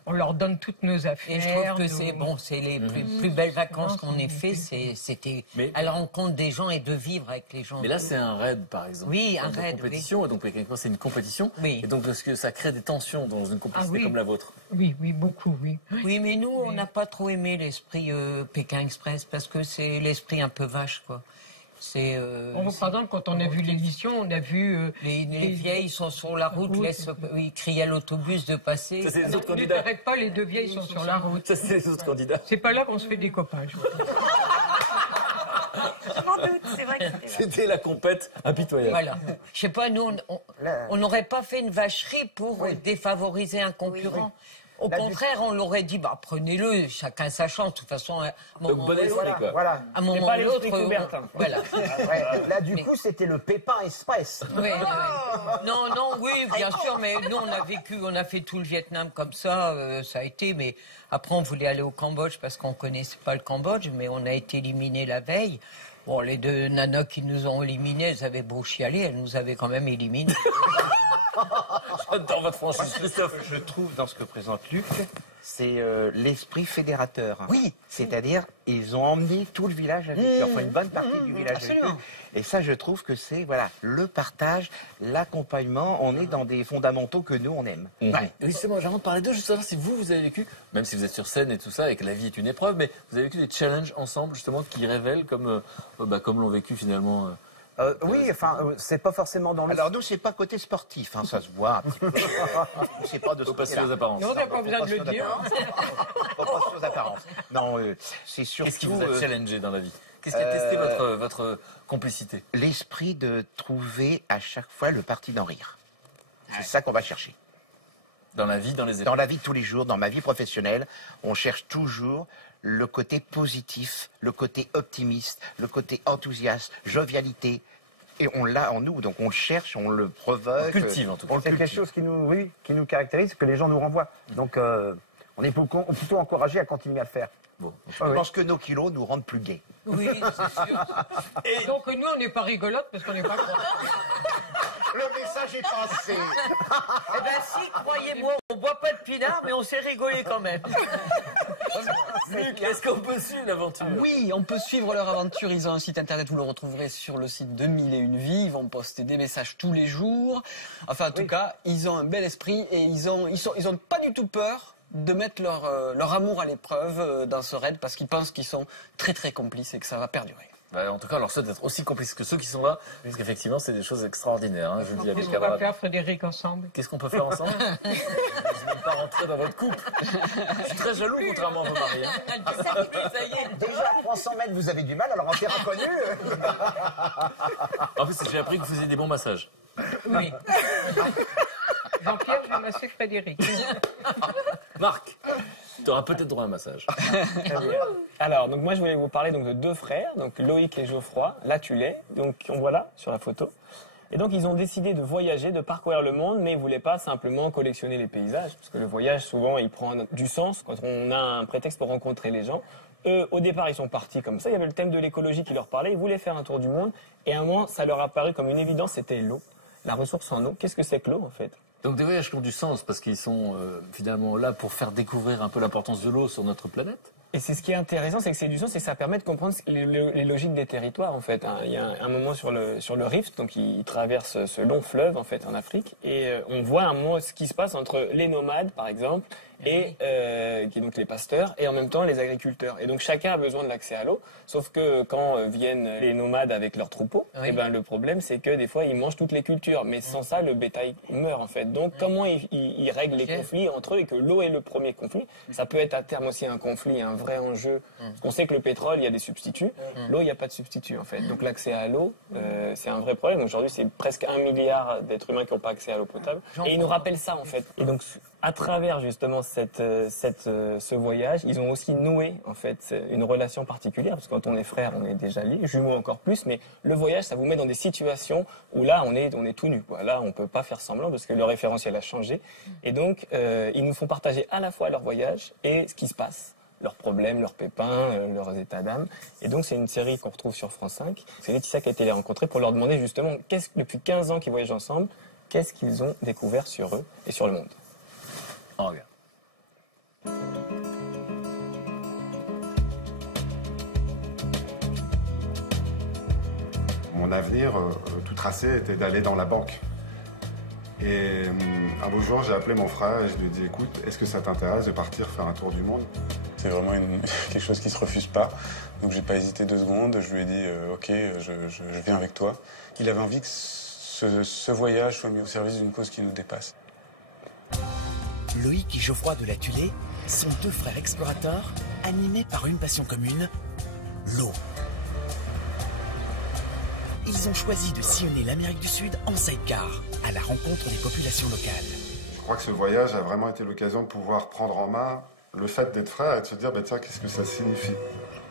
on leur donne toutes nos affaires. Et je trouve que c'est les plus belles vacances qu'on ait fait. C'était à la rencontre des gens et de vivre avec les gens. Mais là, c'est un raid, par exemple. Oui, un raid. Compétition. Oui. Et donc, techniquement, c'est une compétition. Oui. Et donc, est-ce que ça crée des tensions dans une compétition comme la vôtre? Oui, beaucoup, oui. Oui, mais nous, on n'a pas trop aimé l'esprit Pékin Express parce que c'est l'esprit un peu vache, quoi. Par exemple, quand on a vu l'émission, on a vu... les vieilles sont sur la route, ils crient à l'autobus de passer. Ça, c'est les autres candidats. Ne t'arrête pas, les deux vieilles sont sur la route. Ça, c'est les autres candidats. C'est pas là qu'on se fait des copains. Je m'en doute, c'est vrai que c'était la compète impitoyable. Voilà. Je sais pas, nous, on n'aurait pas fait une vacherie pour défavoriser un concurrent. Au contraire, on l'aurait dit, prenez-le, chacun sa chance. De toute façon, donc bon esprit, quoi. Voilà. À un moment ou l'autre, voilà. Là, du coup, c'était le Pépin Express. Oui. Non, oui, bien sûr, mais nous, on a fait tout le Vietnam comme ça, ça a été, mais après, on voulait aller au Cambodge parce qu'on connaissait pas le Cambodge, mais on a été éliminés la veille. Bon, les deux nanas qui nous ont éliminés, elles avaient beau chialer, elles nous avaient quand même éliminés. J'adore votre franchise, Christophe. Je trouve dans ce que présente Luc, c'est l'esprit fédérateur. Oui. C'est-à-dire, ils ont emmené tout le village avec eux, enfin une bonne partie du village avec eux. absolument. Et ça, je trouve que c'est voilà, le partage, l'accompagnement. On est dans des fondamentaux que nous, on aime. Ouais. Justement, j'aimerais parler d'eux, juste savoir si vous avez vécu, même si vous êtes sur scène et tout ça, et que la vie est une épreuve, mais vous avez vécu des challenges ensemble, justement, qui révèlent comme l'ont vécu finalement. Oui, enfin, c'est pas forcément dans le... Alors nous, c'est pas côté sportif, hein, ça se voit un petit peu. C'est pas de ce Faut passer aux côté-là. apparences. Non, on n'a pas besoin de le dire. Pas aux apparences. Non, c'est surtout... Qu'est-ce qui vous a challengé dans la vie? Qu'est-ce qui a testé votre complicité? L'esprit de trouver à chaque fois le parti d'en rire. C'est ça qu'on va chercher. Dans la vie, dans les épreuves. Dans la vie de tous les jours, dans ma vie professionnelle, on cherche toujours le côté positif, le côté optimiste, le côté enthousiaste, jovialité. Et on l'a en nous, donc on le cherche, on le provoque. On cultive en tout cas. C'est quelque chose qui nous, oui, qui nous caractérise, que les gens nous renvoient. Donc, on est plutôt encouragé à continuer à le faire. Bon. Je pense que nos kilos nous rendent plus gais. Oui, c'est sûr. Et donc nous, on n'est pas rigolote parce qu'on n'est pas contents. Le message est passé. Eh ben si, croyez-moi, on boit pas de pinard, mais on s'est rigolé quand même. Luc, est-ce qu'on peut suivre l'aventure? Oui, on peut suivre leur aventure. Ils ont un site internet, vous le retrouverez sur le site de 1001 Vies. Ils vont poster des messages tous les jours. Enfin, en tout cas, ils ont un bel esprit et ils ont pas du tout peur de mettre leur amour à l'épreuve dans ce raid parce qu'ils pensent qu'ils sont très très complices et que ça va perdurer. Bah, en tout cas, on leur souhaite d'être aussi complices que ceux qui sont là, parce qu'effectivement, c'est des choses extraordinaires. Hein, je le dis à mes Qu'est-ce qu'on va camarades. faire, Frédéric, ensemble? Qu'est-ce qu'on peut faire ensemble? Je ne vais pas rentrer dans votre couple. Je suis très jaloux, contrairement à vos maris. Hein. Ça y est. Déjà, à 300 mètres, vous avez du mal, alors en terrain connu... En plus, j'ai appris que vous faisiez des bons massages. Oui. Jean-Pierre, je vais masser Frédéric. Marc, tu auras peut-être droit à un massage. Alors, donc moi je voulais vous parler donc de deux frères, donc Loïc et Geoffroy, là tu l'es, donc on voit là sur la photo. Et donc ils ont décidé de voyager, de parcourir le monde, mais ils voulaient pas simplement collectionner les paysages, parce que le voyage souvent il prend du sens quand on a un prétexte pour rencontrer les gens. Eux, au départ, ils sont partis comme ça. Il y avait le thème de l'écologie qui leur parlait. Ils voulaient faire un tour du monde. Et à un moment, ça leur a paru comme une évidence, c'était l'eau. La ressource en eau. Qu'est-ce que c'est que l'eau, en fait? Donc des voyages qui ont du sens parce qu'ils sont finalement là pour faire découvrir un peu l'importance de l'eau sur notre planète. Et c'est ce qui est intéressant, c'est que c'est du sens et ça permet de comprendre les logiques des territoires, en fait. Il y a un moment sur le Rift, donc il traverse ce long fleuve, en fait, en Afrique. Et on voit un moment ce qui se passe entre les nomades, par exemple, et qui est donc les pasteurs, et en même temps les agriculteurs. Et donc chacun a besoin de l'accès à l'eau, sauf que quand viennent les nomades avec leurs troupeaux, Oui. et ben le problème c'est que des fois ils mangent toutes les cultures, mais sans ça le bétail meurt en fait. Donc comment ils règlent les conflits entre eux et que l'eau est le premier conflit, ça peut être à terme aussi un conflit, un vrai enjeu. Parce qu'on sait que le pétrole il y a des substituts, l'eau il n'y a pas de substitut en fait. Donc l'accès à l'eau c'est un vrai problème. Aujourd'hui c'est presque 1 milliard d'êtres humains qui n'ont pas accès à l'eau potable, et ils nous rappellent ça en fait. Et donc à travers justement ce voyage, ils ont aussi noué en fait une relation particulière parce que quand on est frère, on est déjà liés, jumeaux encore plus. Mais le voyage, ça vous met dans des situations où là, on est tout nu. Quoi. Là, on peut pas faire semblant parce que le référentiel a changé. Et donc, ils nous font partager à la fois leur voyage et ce qui se passe, leurs problèmes, leurs pépins, leurs états d'âme. Et donc, c'est une série qu'on retrouve sur France 5. C'est Laetitia qui a été les rencontrer pour leur demander justement, depuis 15 ans qu'ils voyagent ensemble, qu'est-ce qu'ils ont découvert sur eux et sur le monde. Oh, regarde. Mon avenir, tout tracé, était d'aller dans la banque. Et un beau jour, j'ai appelé mon frère et je lui ai dit, écoute, est-ce que ça t'intéresse de partir faire un tour du monde? C'est vraiment quelque chose qui se refuse pas. Donc j'ai pas hésité 2 secondes, je lui ai dit, ok, je viens avec toi. Il avait envie que ce voyage soit mis au service d'une cause qui nous dépasse. Loïc et Geoffroy de la Tulée sont 2 frères explorateurs animés par une passion commune, l'eau. Ils ont choisi de sillonner l'Amérique du Sud en sidecar, à la rencontre des populations locales. Je crois que ce voyage a vraiment été l'occasion de pouvoir prendre en main le fait d'être frère et de se dire, bah, tiens, qu'est-ce que ça signifie?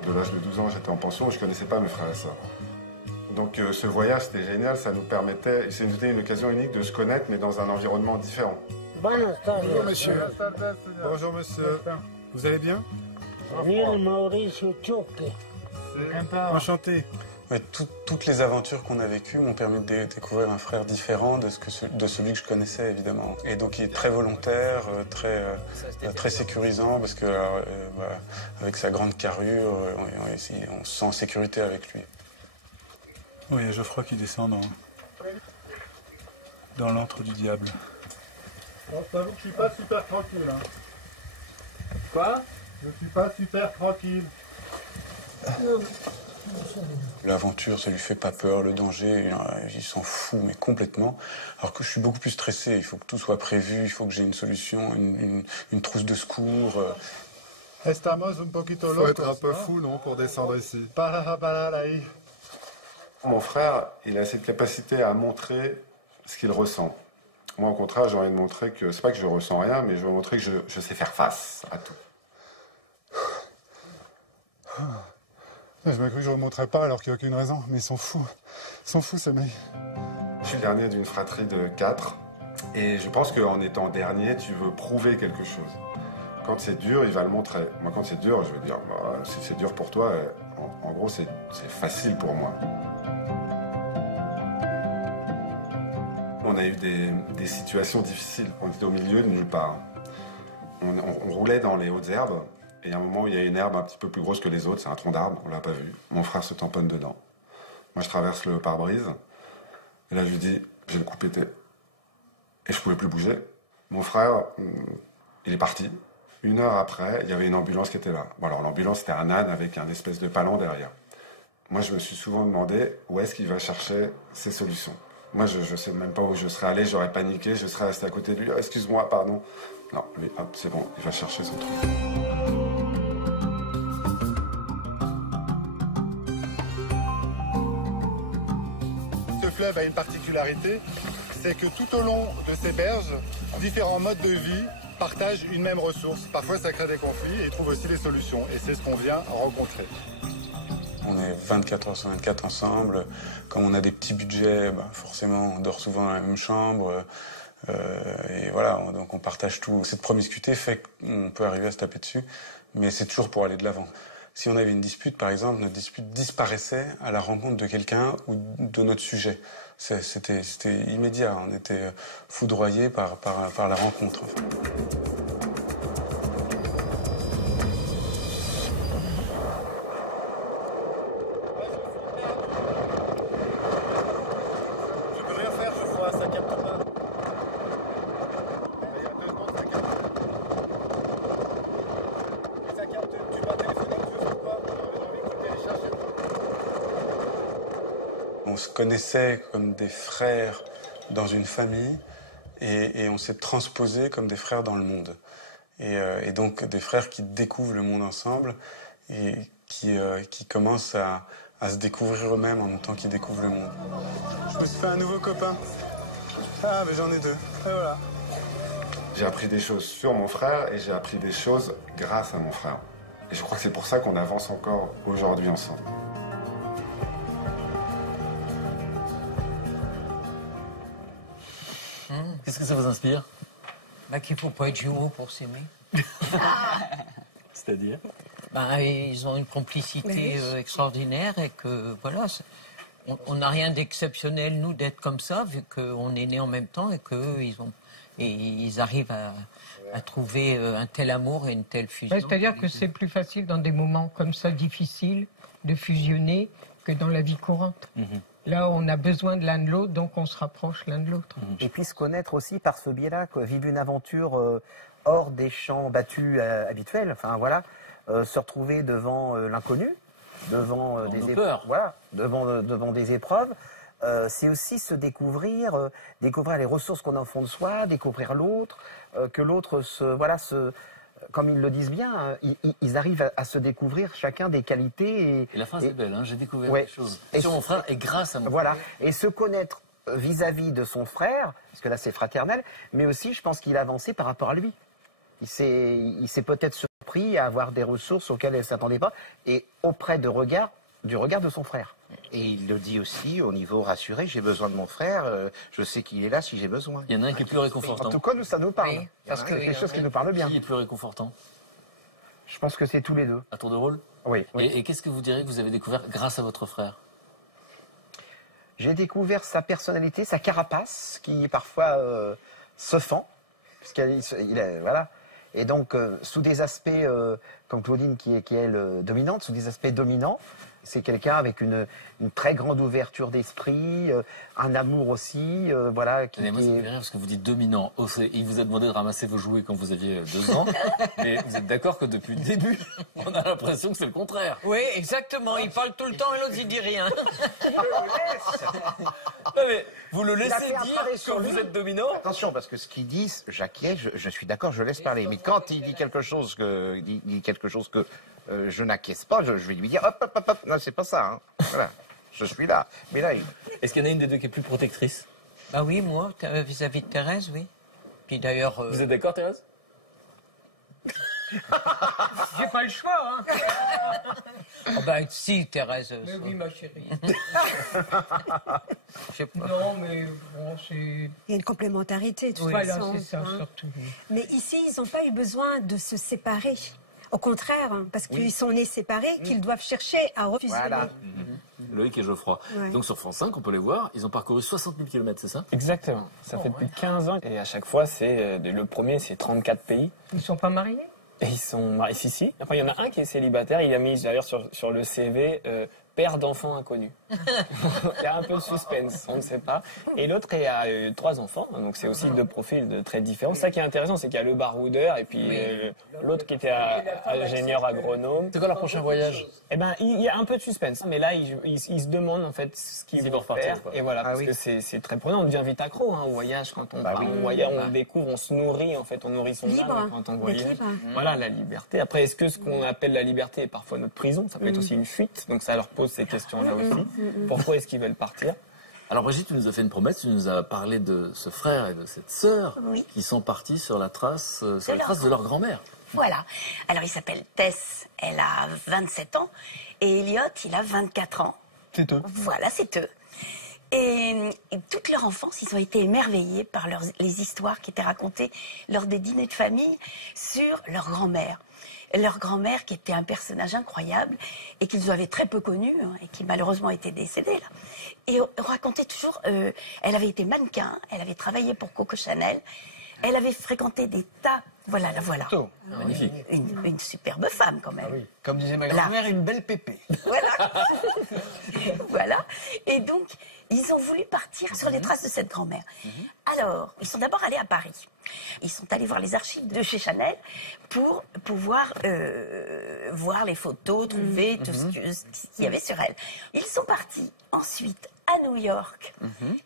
De l'âge de 12 ans, j'étais en pension et je ne connaissais pas mes frères et sœurs. Donc ce voyage, c'était génial, ça nous permettait, c'était une occasion unique de se connaître, mais dans un environnement différent. Bonjour monsieur. Bonjour monsieur. Vous allez bien? Enchanté. Ouais, toutes les aventures qu'on a vécues m'ont permis de découvrir un frère différent de celui que je connaissais, évidemment. Et donc, il est très volontaire, très sécurisant, parce que voilà, avec sa grande carrure, on se sent en sécurité avec lui. Oui, il y a Geoffroy qui descend dans l'antre du diable. Bon, je t'avoue que je suis pas super tranquille. Hein. Quoi? Je suis pas super tranquille. L'aventure, ça lui fait pas peur, le danger, il s'en fout, mais complètement. Alors que je suis beaucoup plus stressé, il faut que tout soit prévu, il faut que j'ai une solution, une trousse de secours. Estamos un poquito locos. Faut être un peu fou, non, pour descendre ici. Ahí. Mon frère, il a cette capacité à montrer ce qu'il ressent. Moi, au contraire, j'ai envie de montrer que, c'est pas que je ressens rien, mais je veux montrer que je sais faire face à tout. Je m'ai cru que je ne remonterais pas alors qu'il n'y a aucune raison, mais ils sont fous. Ils sont fous, ces mecs. Je suis le dernier d'une fratrie de 4, et je pense qu'en étant dernier, tu veux prouver quelque chose. Quand c'est dur, il va le montrer. Moi, quand c'est dur, je veux dire, bah, si c'est dur pour toi, en gros, c'est facile pour moi. On a eu des situations difficiles. On était au milieu de nulle part. On roulait dans les hautes herbes. Et à un moment, il y a une herbe un petit peu plus grosse que les autres. C'est un tronc d'arbre, on l'a pas vu. Mon frère se tamponne dedans. Moi, je traverse le pare-brise. Et là, je lui dis, j'ai le coup pété. Et je pouvais plus bouger. Mon frère, il est parti. 1 heure après, il y avait une ambulance qui était là. Bon, alors l'ambulance, c'était un âne avec un espèce de palan derrière. Moi, je me suis souvent demandé où est-ce qu'il va chercher ses solutions. Moi, je ne sais même pas où je serais allé, j'aurais paniqué, je serais resté à côté de lui. Oh, excuse-moi, pardon. Non, lui, hop, c'est bon, il va chercher son truc. Ce fleuve a une particularité, c'est que tout au long de ses berges, différents modes de vie partagent une même ressource. Parfois, ça crée des conflits et trouvent aussi des solutions. Et c'est ce qu'on vient rencontrer. On est 24 heures sur 24 ensemble. Comme on a des petits budgets, bah forcément, on dort souvent dans la même chambre. Et voilà, donc on partage tout. Cette promiscuité fait qu'on peut arriver à se taper dessus, mais c'est toujours pour aller de l'avant. Si on avait une dispute, par exemple, notre dispute disparaissait à la rencontre de quelqu'un ou de notre sujet. C'était immédiat, on était foudroyés par la rencontre. Enfin. On se connaissait comme des frères dans une famille et on s'est transposé comme des frères dans le monde. Et donc des frères qui découvrent le monde ensemble et qui commencent à se découvrir eux-mêmes en même temps qu'ils découvrent le monde. Je me suis fait un nouveau copain. Ah, mais j'en ai 2. Et voilà. J'ai appris des choses sur mon frère et j'ai appris des choses grâce à mon frère. Et je crois que c'est pour ça qu'on avance encore aujourd'hui ensemble. Qu'est-ce que ça vous inspire? Bah, qu'il ne faut pas être jumeaux pour s'aimer. C'est-à-dire? Bah, ils ont une complicité extraordinaire et que, voilà, on n'a rien d'exceptionnel, nous, d'être comme ça, vu qu'on est nés en même temps et qu'eux, ils arrivent à trouver un tel amour et une telle fusion. C'est-à-dire que c'est plus facile dans des moments comme ça, difficiles, de fusionner que dans la vie courante. Là, on a besoin de l'un de l'autre, donc on se rapproche l'un de l'autre. Et puis se connaître aussi par ce biais-là, vivre une aventure hors des champs battus habituels, enfin voilà, se retrouver devant l'inconnu, devant devant des épreuves, c'est aussi se découvrir, découvrir les ressources qu'on a au fond de soi, découvrir l'autre, que l'autre comme ils le disent bien, ils arrivent à se découvrir chacun des qualités. Et la phrase est belle, hein, j'ai découvert des choses sur mon frère et grâce à mon frère. frère. Et se connaître vis-à-vis de son frère, parce que là c'est fraternel, mais aussi je pense qu'il a avancé par rapport à lui. Il s'est peut-être surpris à avoir des ressources auxquelles il ne s'attendait pas, et auprès du regard de son frère. Et il le dit aussi au niveau rassuré, j'ai besoin de mon frère, je sais qu'il est là si j'ai besoin. Il y en a un qui est plus réconfortant. En tout cas, nous, ça nous parle. Oui, parce que c'est quelque chose qui nous parle bien. Qui est plus réconfortant? Je pense que c'est tous les deux. À tour de rôle? Oui. Et qu'est-ce que vous direz que vous avez découvert grâce à votre frère? J'ai découvert sa personnalité, sa carapace, qui parfois se fend, voilà. Et donc, sous des aspects, comme Claudine qui est elle, dominante, sous des aspects dominants, c'est quelqu'un avec une très grande ouverture d'esprit, un amour aussi, voilà. Moi, ça me fait rire parce que vous dites dominant. Il vous a demandé de ramasser vos jouets quand vous aviez 2 ans. Mais vous êtes d'accord que depuis le début, on a l'impression que c'est le contraire. Oui, exactement. Il parle tout le temps et l'autre, il dit rien. Non, mais vous le laissez dire quand vous êtes dominant. Attention, parce que ce qu'il dit, j'acquiesce, je suis d'accord, je laisse parler. Mais quand il dit quelque chose que, je n'acquiesce pas, je vais lui dire hop, non, c'est pas ça. Hein. Voilà, je suis là. Mais là, est-ce qu'il y en a une des deux qui est plus protectrice? Bah oui, moi, vis-à-vis de Thérèse, oui. Puis d'ailleurs. Vous êtes d'accord, Thérèse? J'ai pas le choix, hein. Oh bah si, Thérèse. Mais oui, ma chérie. Je sais pas. Non, mais bon, c'est... Il y a une complémentarité, de toute Voilà, façon. c'est ça, hein. surtout. Mais ici, ils n'ont pas eu besoin de se séparer. Au contraire, hein, parce qu'ils sont nés séparés, qu'ils doivent chercher à refusionner. Voilà. Loïc et Geoffroy. Ouais. Donc sur France 5, on peut les voir, ils ont parcouru 60 000 km, c'est ça? Exactement. Ça fait plus de 15 ans. Et à chaque fois, le premier, c'est 34 pays. Ils sont pas mariés? Et ils sont mariés, si. Enfin, il y en a un qui est célibataire. Il a mis d'ailleurs sur le CV père d'enfants inconnus. Il y a un peu de suspense, on ne sait pas. Et l'autre a 3 enfants, donc c'est aussi 2 profils très différents. Ça qui est intéressant, c'est qu'il y a le baroudeur et puis l'autre qui était ingénieur agronome. C'est quoi leur prochain voyage? Eh ben, il y a un peu de suspense, mais là, ils se demandent en fait ce qu'ils vont faire. Et voilà, parce que c'est très prenant. On devient vite accro au voyage quand on part. On voyage, on découvre, on se nourrit en fait, on nourrit son âme quand on voyage. Voilà, la liberté. Après, est-ce que ce qu'on appelle la liberté est parfois notre prison? Ça peut être aussi une fuite. Donc ça leur pose ces questions-là aussi. Pourquoi est-ce qu'ils veulent partir? Alors Brigitte, tu nous as fait une promesse, tu nous as parlé de ce frère et de cette sœur qui sont partis sur la trace, de leur grand-mère. Voilà. Alors il s'appelle Tess, elle a 27 ans, et Elliot, il a 24 ans. C'est eux. Voilà, c'est eux. Et toute leur enfance, ils ont été émerveillés par les histoires qui étaient racontées lors des dîners de famille sur leur grand-mère. Leur grand-mère qui était un personnage incroyable et qu'ils avaient très peu connu et qui malheureusement était décédée là. Et on racontait toujours, elle avait été mannequin, elle avait travaillé pour Coco Chanel, elle avait fréquenté des tas, voilà. Magnifique. Une superbe femme quand même. Oui. Comme disait ma grand-mère, une belle pépée. Voilà. Voilà. Et donc, ils ont voulu partir sur les traces de cette grand-mère. Alors, ils sont d'abord allés à Paris. Ils sont allés voir les archives de chez Chanel pour pouvoir voir les photos, trouver tout ce qu'il y avait sur elle. Ils sont partis ensuite à New York.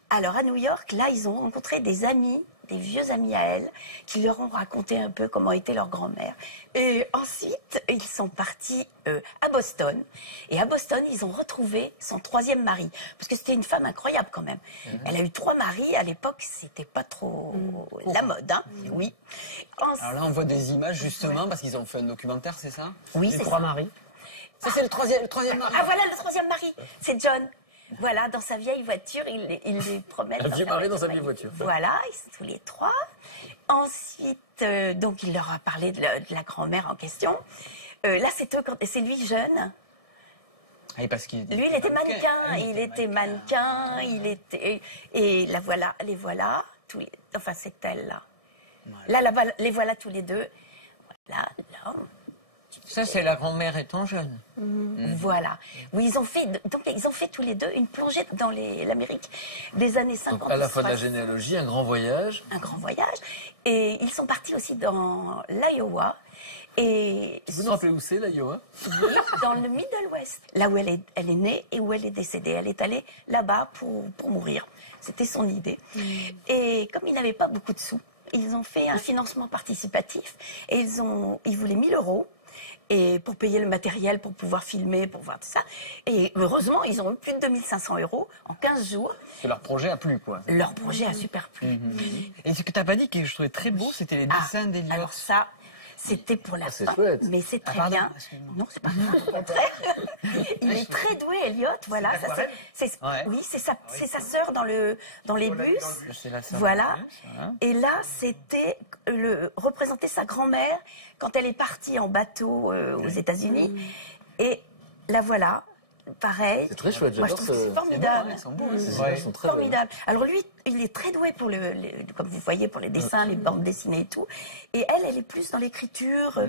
Alors, à New York, là, ils ont rencontré des amis, des vieux amis à elle, qui leur ont raconté un peu comment était leur grand-mère. Et ensuite, ils sont partis à Boston. Et à Boston, ils ont retrouvé son 3e mari. Parce que c'était une femme incroyable quand même. Elle a eu 3 maris. À l'époque, c'était pas trop la mode, hein. Oui. Alors là, on voit des images justement parce qu'ils ont fait un documentaire, c'est ça? Oui, les c'est 3 ça. maris. Ça, c'est le troisième mari. Ah, voilà le 3e mari. C'est John. Voilà, dans sa vieille voiture, il les promène. Un vieux mari dans sa vieille voiture. Voilà, ils sont tous les 3. Ensuite, donc, il leur a parlé de la grand-mère en question. Là, c'est lui jeune. Ah, parce qu'il... Lui, il était mannequin. Et les voilà, enfin, c'est elle, là. Là, les voilà tous les deux. Voilà, là. Ça, c'est la grand-mère étant jeune. Voilà. Oui, ils ont fait tous les deux une plongée dans l'Amérique des années 50. Donc, à la fois de la généalogie, un grand voyage. Un grand voyage. Et ils sont partis aussi dans l'Iowa. Et vous nous rappelez où c'est, l'Iowa? Oui, dans le Middle West. Là où elle est née et où elle est décédée. Elle est allée là-bas pour mourir. C'était son idée. Et comme ils n'avaient pas beaucoup de sous, ils ont fait un financement participatif. Et ils voulaient 1 000 €. Et pour payer le matériel, pour pouvoir filmer, pour voir tout ça. Et heureusement, ils ont eu plus de 2 500 € en 15 jours. Que leur projet a plu, quoi. Leur projet a super plu. Et ce que tu n'as pas dit, que je trouvais très beau, c'était les dessins d'Eliot. Alors ça, c'était pour la fin. Chouette. Mais c'est très bien. Non, c'est pas grave, au contraire. Il est très doué, Elliot. Voilà, oui, c'est sa sœur dans les bus. C'est la sœur. Voilà. Et là, c'était représenter sa grand-mère quand elle est partie en bateau aux États-Unis. Et la voilà. pareil. C'est très chouette, Moi, je j'adore trouve que c'est formidable. Ils sont beaux, Mmh. ces images sont très Formidable. Alors lui, il est très doué pour comme vous voyez, pour les dessins, les bandes dessinées et tout. Et elle est plus dans l'écriture,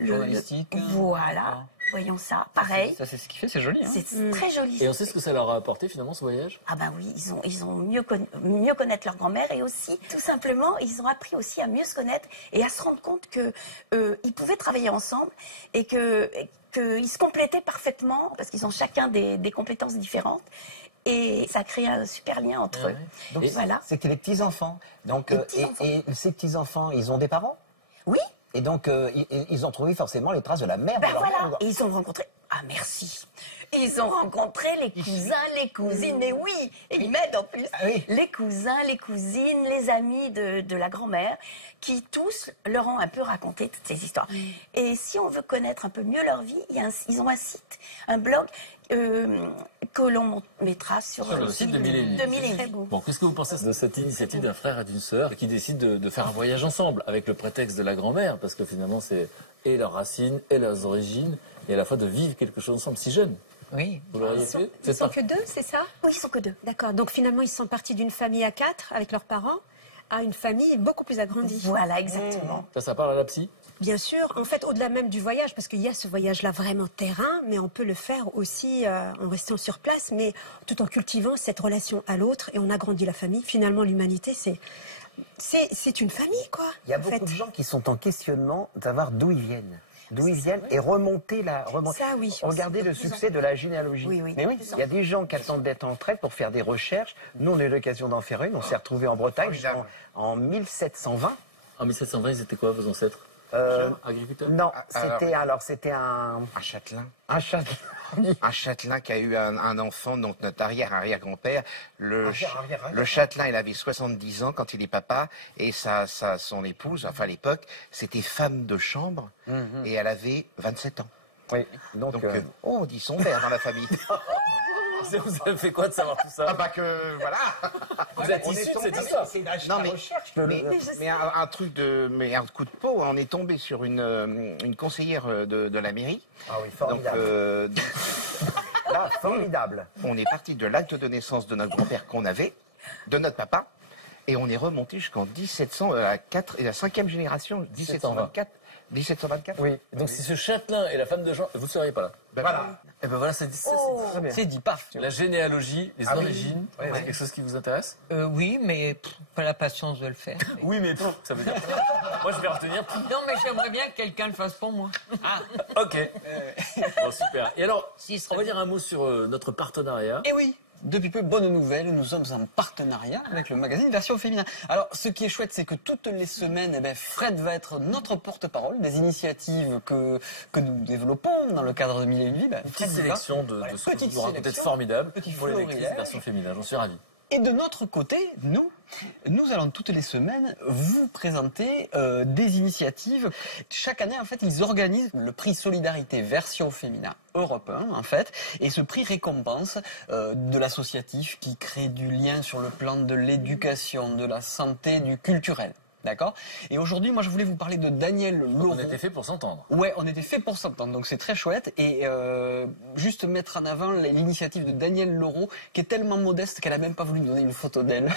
journalistique. Voilà. Voyons ça. Pareil. Ça, c'est ce qui fait, c'est joli. Hein. C'est très joli. Et on sait ce que ça leur a apporté finalement ce voyage? Ah ben oui, ils ont mieux connaître leur grand-mère et aussi, tout simplement, ils ont appris aussi à mieux se connaître et à se rendre compte que ils pouvaient travailler ensemble et qu'ils se complétaient parfaitement parce qu'ils ont chacun des compétences différentes. Et ça crée un super lien entre eux. Donc voilà. C'était les petits-enfants. Donc, et ces petits-enfants, ils ont des parents? Oui. Et donc, ils ont trouvé forcément les traces de la mère de leur Voilà. mère. Et ils ont rencontré... Ah, merci. Ils ont rencontré les cousins, les cousines, mais oui, et ils m'aident en plus. Les cousins, les cousines, les amis de la grand-mère, qui tous leur ont un peu raconté toutes ces histoires. Et si on veut connaître un peu mieux leur vie, ils ont un site, un blog que l'on mettra sur le site de Mille et Une Nuits. Bon, qu'est-ce que vous pensez de cette initiative d'un frère et d'une sœur qui décident de faire un voyage ensemble avec le prétexte de la grand-mère, parce que finalement c'est et leurs racines et leurs origines, et à la fois de vivre quelque chose ensemble si jeunes. Oui. Vous l'auriez fait? Ils sont que 2, c'est ça? Oui, ils sont que 2. D'accord. Donc finalement, ils sont partis d'une famille à 4 avec leurs parents à une famille beaucoup plus agrandie. Voilà, exactement. Ça parle à la psy? Bien sûr. En fait, au-delà même du voyage, parce qu'il y a ce voyage-là vraiment terrain, mais on peut le faire aussi en restant sur place, mais tout en cultivant cette relation à l'autre et on agrandit la famille. Finalement, l'humanité, c'est une famille, quoi. Il y a beaucoup de gens qui sont en questionnement de savoir d'où ils viennent. D'où ils viennent et remonter la... Ça, oui. Regardez le succès de la généalogie. Oui, oui. Mais oui, il y a des gens qui attendent d'être en retraite pour faire des recherches. Nous, on a eu l'occasion d'en faire une. On s'est retrouvés en Bretagne en 1720. En 1720, ils étaient quoi, vos ancêtres? Agriculteurs? Non, c'était un châtelain. Un châtelain. Un châtelain qui a eu un enfant, donc notre arrière-arrière-grand-père. Le châtelain, il avait 70 ans quand il est papa, et son épouse, enfin à l'époque, c'était femme de chambre, et elle avait 27 ans. Oui. Donc on dit son père dans la famille. Vous avez fait quoi de savoir tout ça? Ah bah que, voilà. Vous êtes issu de cette histoire? Non, mais un truc mais un coup de peau, on est tombé sur une conseillère de la mairie. Ah oui, formidable. Là, formidable. On est parti de l'acte de naissance de notre grand-père qu'on avait, de notre papa, et on est remonté jusqu'en 1700, la 5e génération, 1724. 1724. Oui. Donc si ce châtelain et la femme de Jean, vous ne seriez pas là. Voilà. Et ben voilà, c'est dit, paf. La généalogie, les origines, c'est quelque chose qui vous intéresse? Oui, mais pas la patience de le faire. Oui, mais ça veut dire moi je vais retenir tout. Non, mais j'aimerais bien que quelqu'un le fasse pour moi. Ah, ok. Bon, super. Et alors, on va dire un mot sur notre partenariat. Eh oui. Depuis peu, bonne nouvelle, nous sommes en partenariat avec le magazine Version Féminin. Alors, ce qui est chouette, c'est que toutes les semaines, Fred va être notre porte-parole des initiatives que nous développons dans le cadre de Mille et Une Vies. Une petite sélection de ce que vous racontez de formidable pour les lectrices Version Féminin. J'en suis ravi. Et de notre côté, nous allons toutes les semaines vous présenter des initiatives. Chaque année, en fait, ils organisent le prix Solidarité Version Féminin Europe 1, en fait. Et ce prix récompense de l'associatif qui crée du lien sur le plan de l'éducation, de la santé, du culturel. D'accord? Et aujourd'hui, moi, je voulais vous parler de Daniel Leroux. On était fait pour s'entendre. Ouais, on était fait pour s'entendre, donc c'est très chouette. Et juste mettre en avant l'initiative de Daniel Leroux, qui est tellement modeste qu'elle a même pas voulu nous donner une photo d'elle.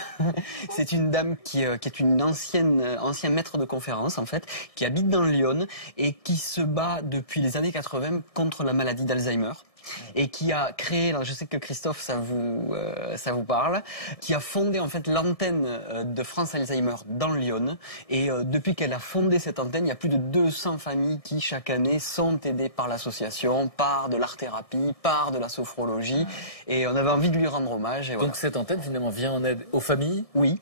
C'est une dame qui est une ancien maître de conférence, en fait, qui habite dans Lyon et qui se bat depuis les années 80 contre la maladie d'Alzheimer. Et qui a créé, je sais que Christophe ça vous parle, qui a fondé en fait l'antenne de France Alzheimer dans Lyon. Et depuis qu'elle a fondé cette antenne, il y a plus de 200 familles qui chaque année sont aidées par l'association, par de l'art-thérapie, par de la sophrologie. Et on avait envie de lui rendre hommage. Et donc cette antenne finalement vient en aide aux familles? Oui.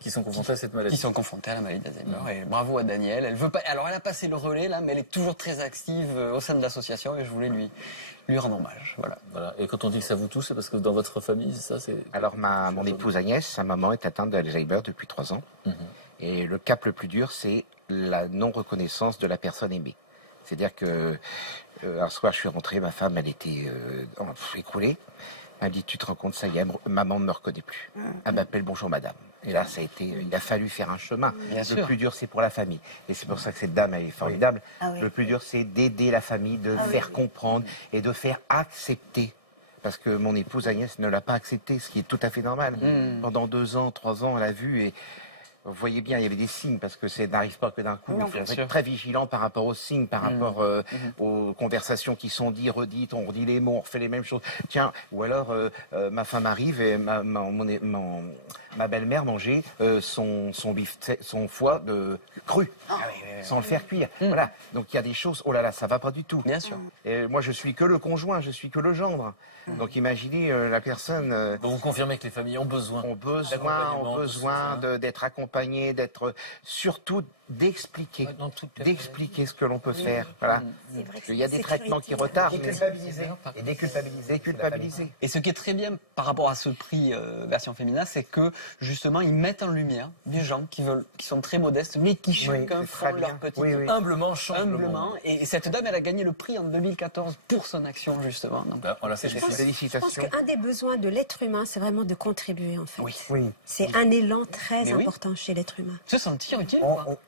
Qui sont confrontés à cette maladie. Qui sont confrontés à la maladie d'Alzheimer. Et bravo à Daniel. Elle veut pas. Alors elle a passé le relais là, mais elle est toujours très active au sein de l'association et je voulais lui rendre hommage. Voilà. Et quand on dit que ça vous touche, c'est parce que dans votre famille, c'est... Alors mon épouse Agnès, sa maman est atteinte d'Alzheimer depuis 3 ans. Et le cap le plus dur, c'est la non-reconnaissance de la personne aimée. C'est-à-dire que un soir, je suis rentré, ma femme, elle était écroulée. Elle me dit, tu te rends compte, ça y est, maman ne me reconnaît plus. Elle m'appelle bonjour madame. Et là, il a fallu faire un chemin. Le plus dur, c'est pour la famille. Et c'est pour ça que cette dame, elle est formidable. Le plus dur, c'est d'aider la famille, de faire comprendre et de faire accepter parce que mon épouse Agnès ne l'a pas accepté, ce qui est tout à fait normal. Pendant 2 ans, 3 ans, elle a vu et vous voyez bien, il y avait des signes parce que ça n'arrive pas que d'un coup. Non, Il faut bien sûr. être très vigilant par rapport aux signes, par rapport aux conversations qui sont dites, redites, on redit les mots, on refait les mêmes choses. Tiens, ou alors ma femme arrive et ma belle-mère mangeait son foie cru, sans le faire cuire. Voilà. Donc il y a des choses, oh là là, ça va pas du tout. Bien sûr. Et moi, je suis que le conjoint, je suis que le gendre. Donc imaginez la personne. Donc vous confirmez que les familles ont besoin. Ont besoin d'être accompagnées, d'être surtout d'expliquer ce que l'on peut faire. Voilà. Il y a des traitements qui retardent. Et déculpabiliser. Et ce qui est très bien par rapport à ce prix version féminin, c'est que justement ils mettent en lumière des gens qui sont très modestes, mais qui chacun font leur petit humblement changent le monde. Et cette dame, elle a gagné le prix en 2014 pour son action justement. Donc, on l'a fait. Je pense qu'un des besoins de l'être humain, c'est vraiment de contribuer en fait. Oui. C'est un élan très important chez l'être humain. Se sentir utile.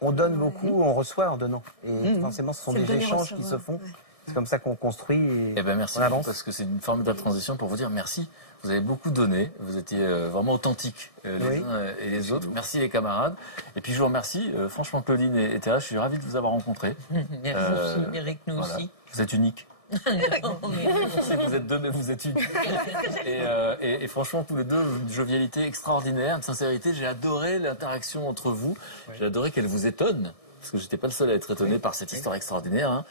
On donne beaucoup, on reçoit en donnant. Et forcément, ce sont des échanges qui se font. Ouais. C'est comme ça qu'on construit. Et merci beaucoup, parce que c'est une formidable transition pour vous dire merci. Vous avez beaucoup donné, vous étiez vraiment authentiques les uns et les autres. Merci les camarades. Et puis je vous remercie, franchement Claudine et Thérèse, je suis ravi de vous avoir rencontrés. Merci Eric, nous aussi. Vous êtes uniques. Je sais que vous êtes deux, mais vous êtes uniques. Et franchement, tous les deux, une jovialité extraordinaire, une sincérité. J'ai adoré l'interaction entre vous. J'ai adoré qu'elle vous étonne. Parce que j'étais pas le seul à être étonné par cette histoire extraordinaire, hein,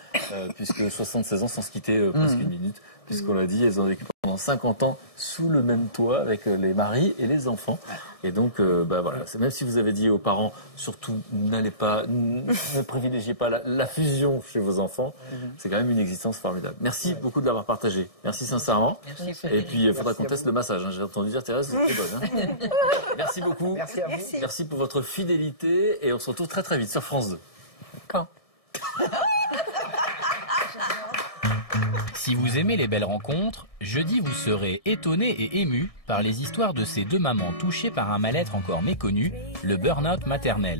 puisque 76 ans sans se quitter presque une minute, puisqu'on l'a dit, elles ont vécu pendant 50 ans sous le même toit avec les maris et les enfants. Et donc, voilà, même si vous avez dit aux parents, surtout ne privilégiez pas la fusion chez vos enfants, c'est quand même une existence formidable. Merci beaucoup de l'avoir partagé. Merci sincèrement. Merci. Et puis, il faudra qu'on teste le massage. Hein. J'ai entendu dire, Thérèse, c'était bonne. Hein. Merci beaucoup. Merci à vous. Merci pour votre fidélité et on se retrouve très très vite sur France 2. Quand Si vous aimez les belles rencontres, jeudi vous serez étonné et ému par les histoires de ces 2 mamans touchées par un mal-être encore méconnu, le burn-out maternel.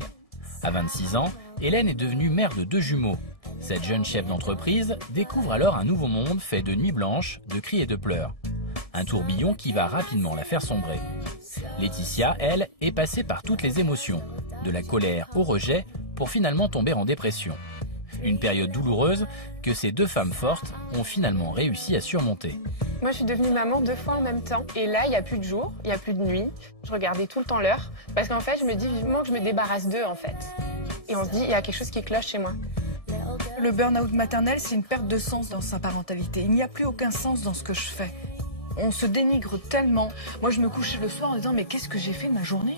À 26 ans, Hélène est devenue mère de 2 jumeaux. Cette jeune chef d'entreprise découvre alors un nouveau monde fait de nuits blanches, de cris et de pleurs. Un tourbillon qui va rapidement la faire sombrer. Laetitia, elle, est passée par toutes les émotions, de la colère au rejet, pour finalement tomber en dépression. Une période douloureuse que ces 2 femmes fortes ont finalement réussi à surmonter. Moi, je suis devenue maman 2 fois en même temps. Et là, il n'y a plus de jour, il n'y a plus de nuit. Je regardais tout le temps l'heure. Parce qu'en fait, je me dis vivement que je me débarrasse d'eux, en fait. Et on se dit, il y a quelque chose qui cloche chez moi. Le burn-out maternel, c'est une perte de sens dans sa parentalité. Il n'y a plus aucun sens dans ce que je fais. On se dénigre tellement. Moi, je me couche le soir en disant, mais qu'est-ce que j'ai fait de ma journée ?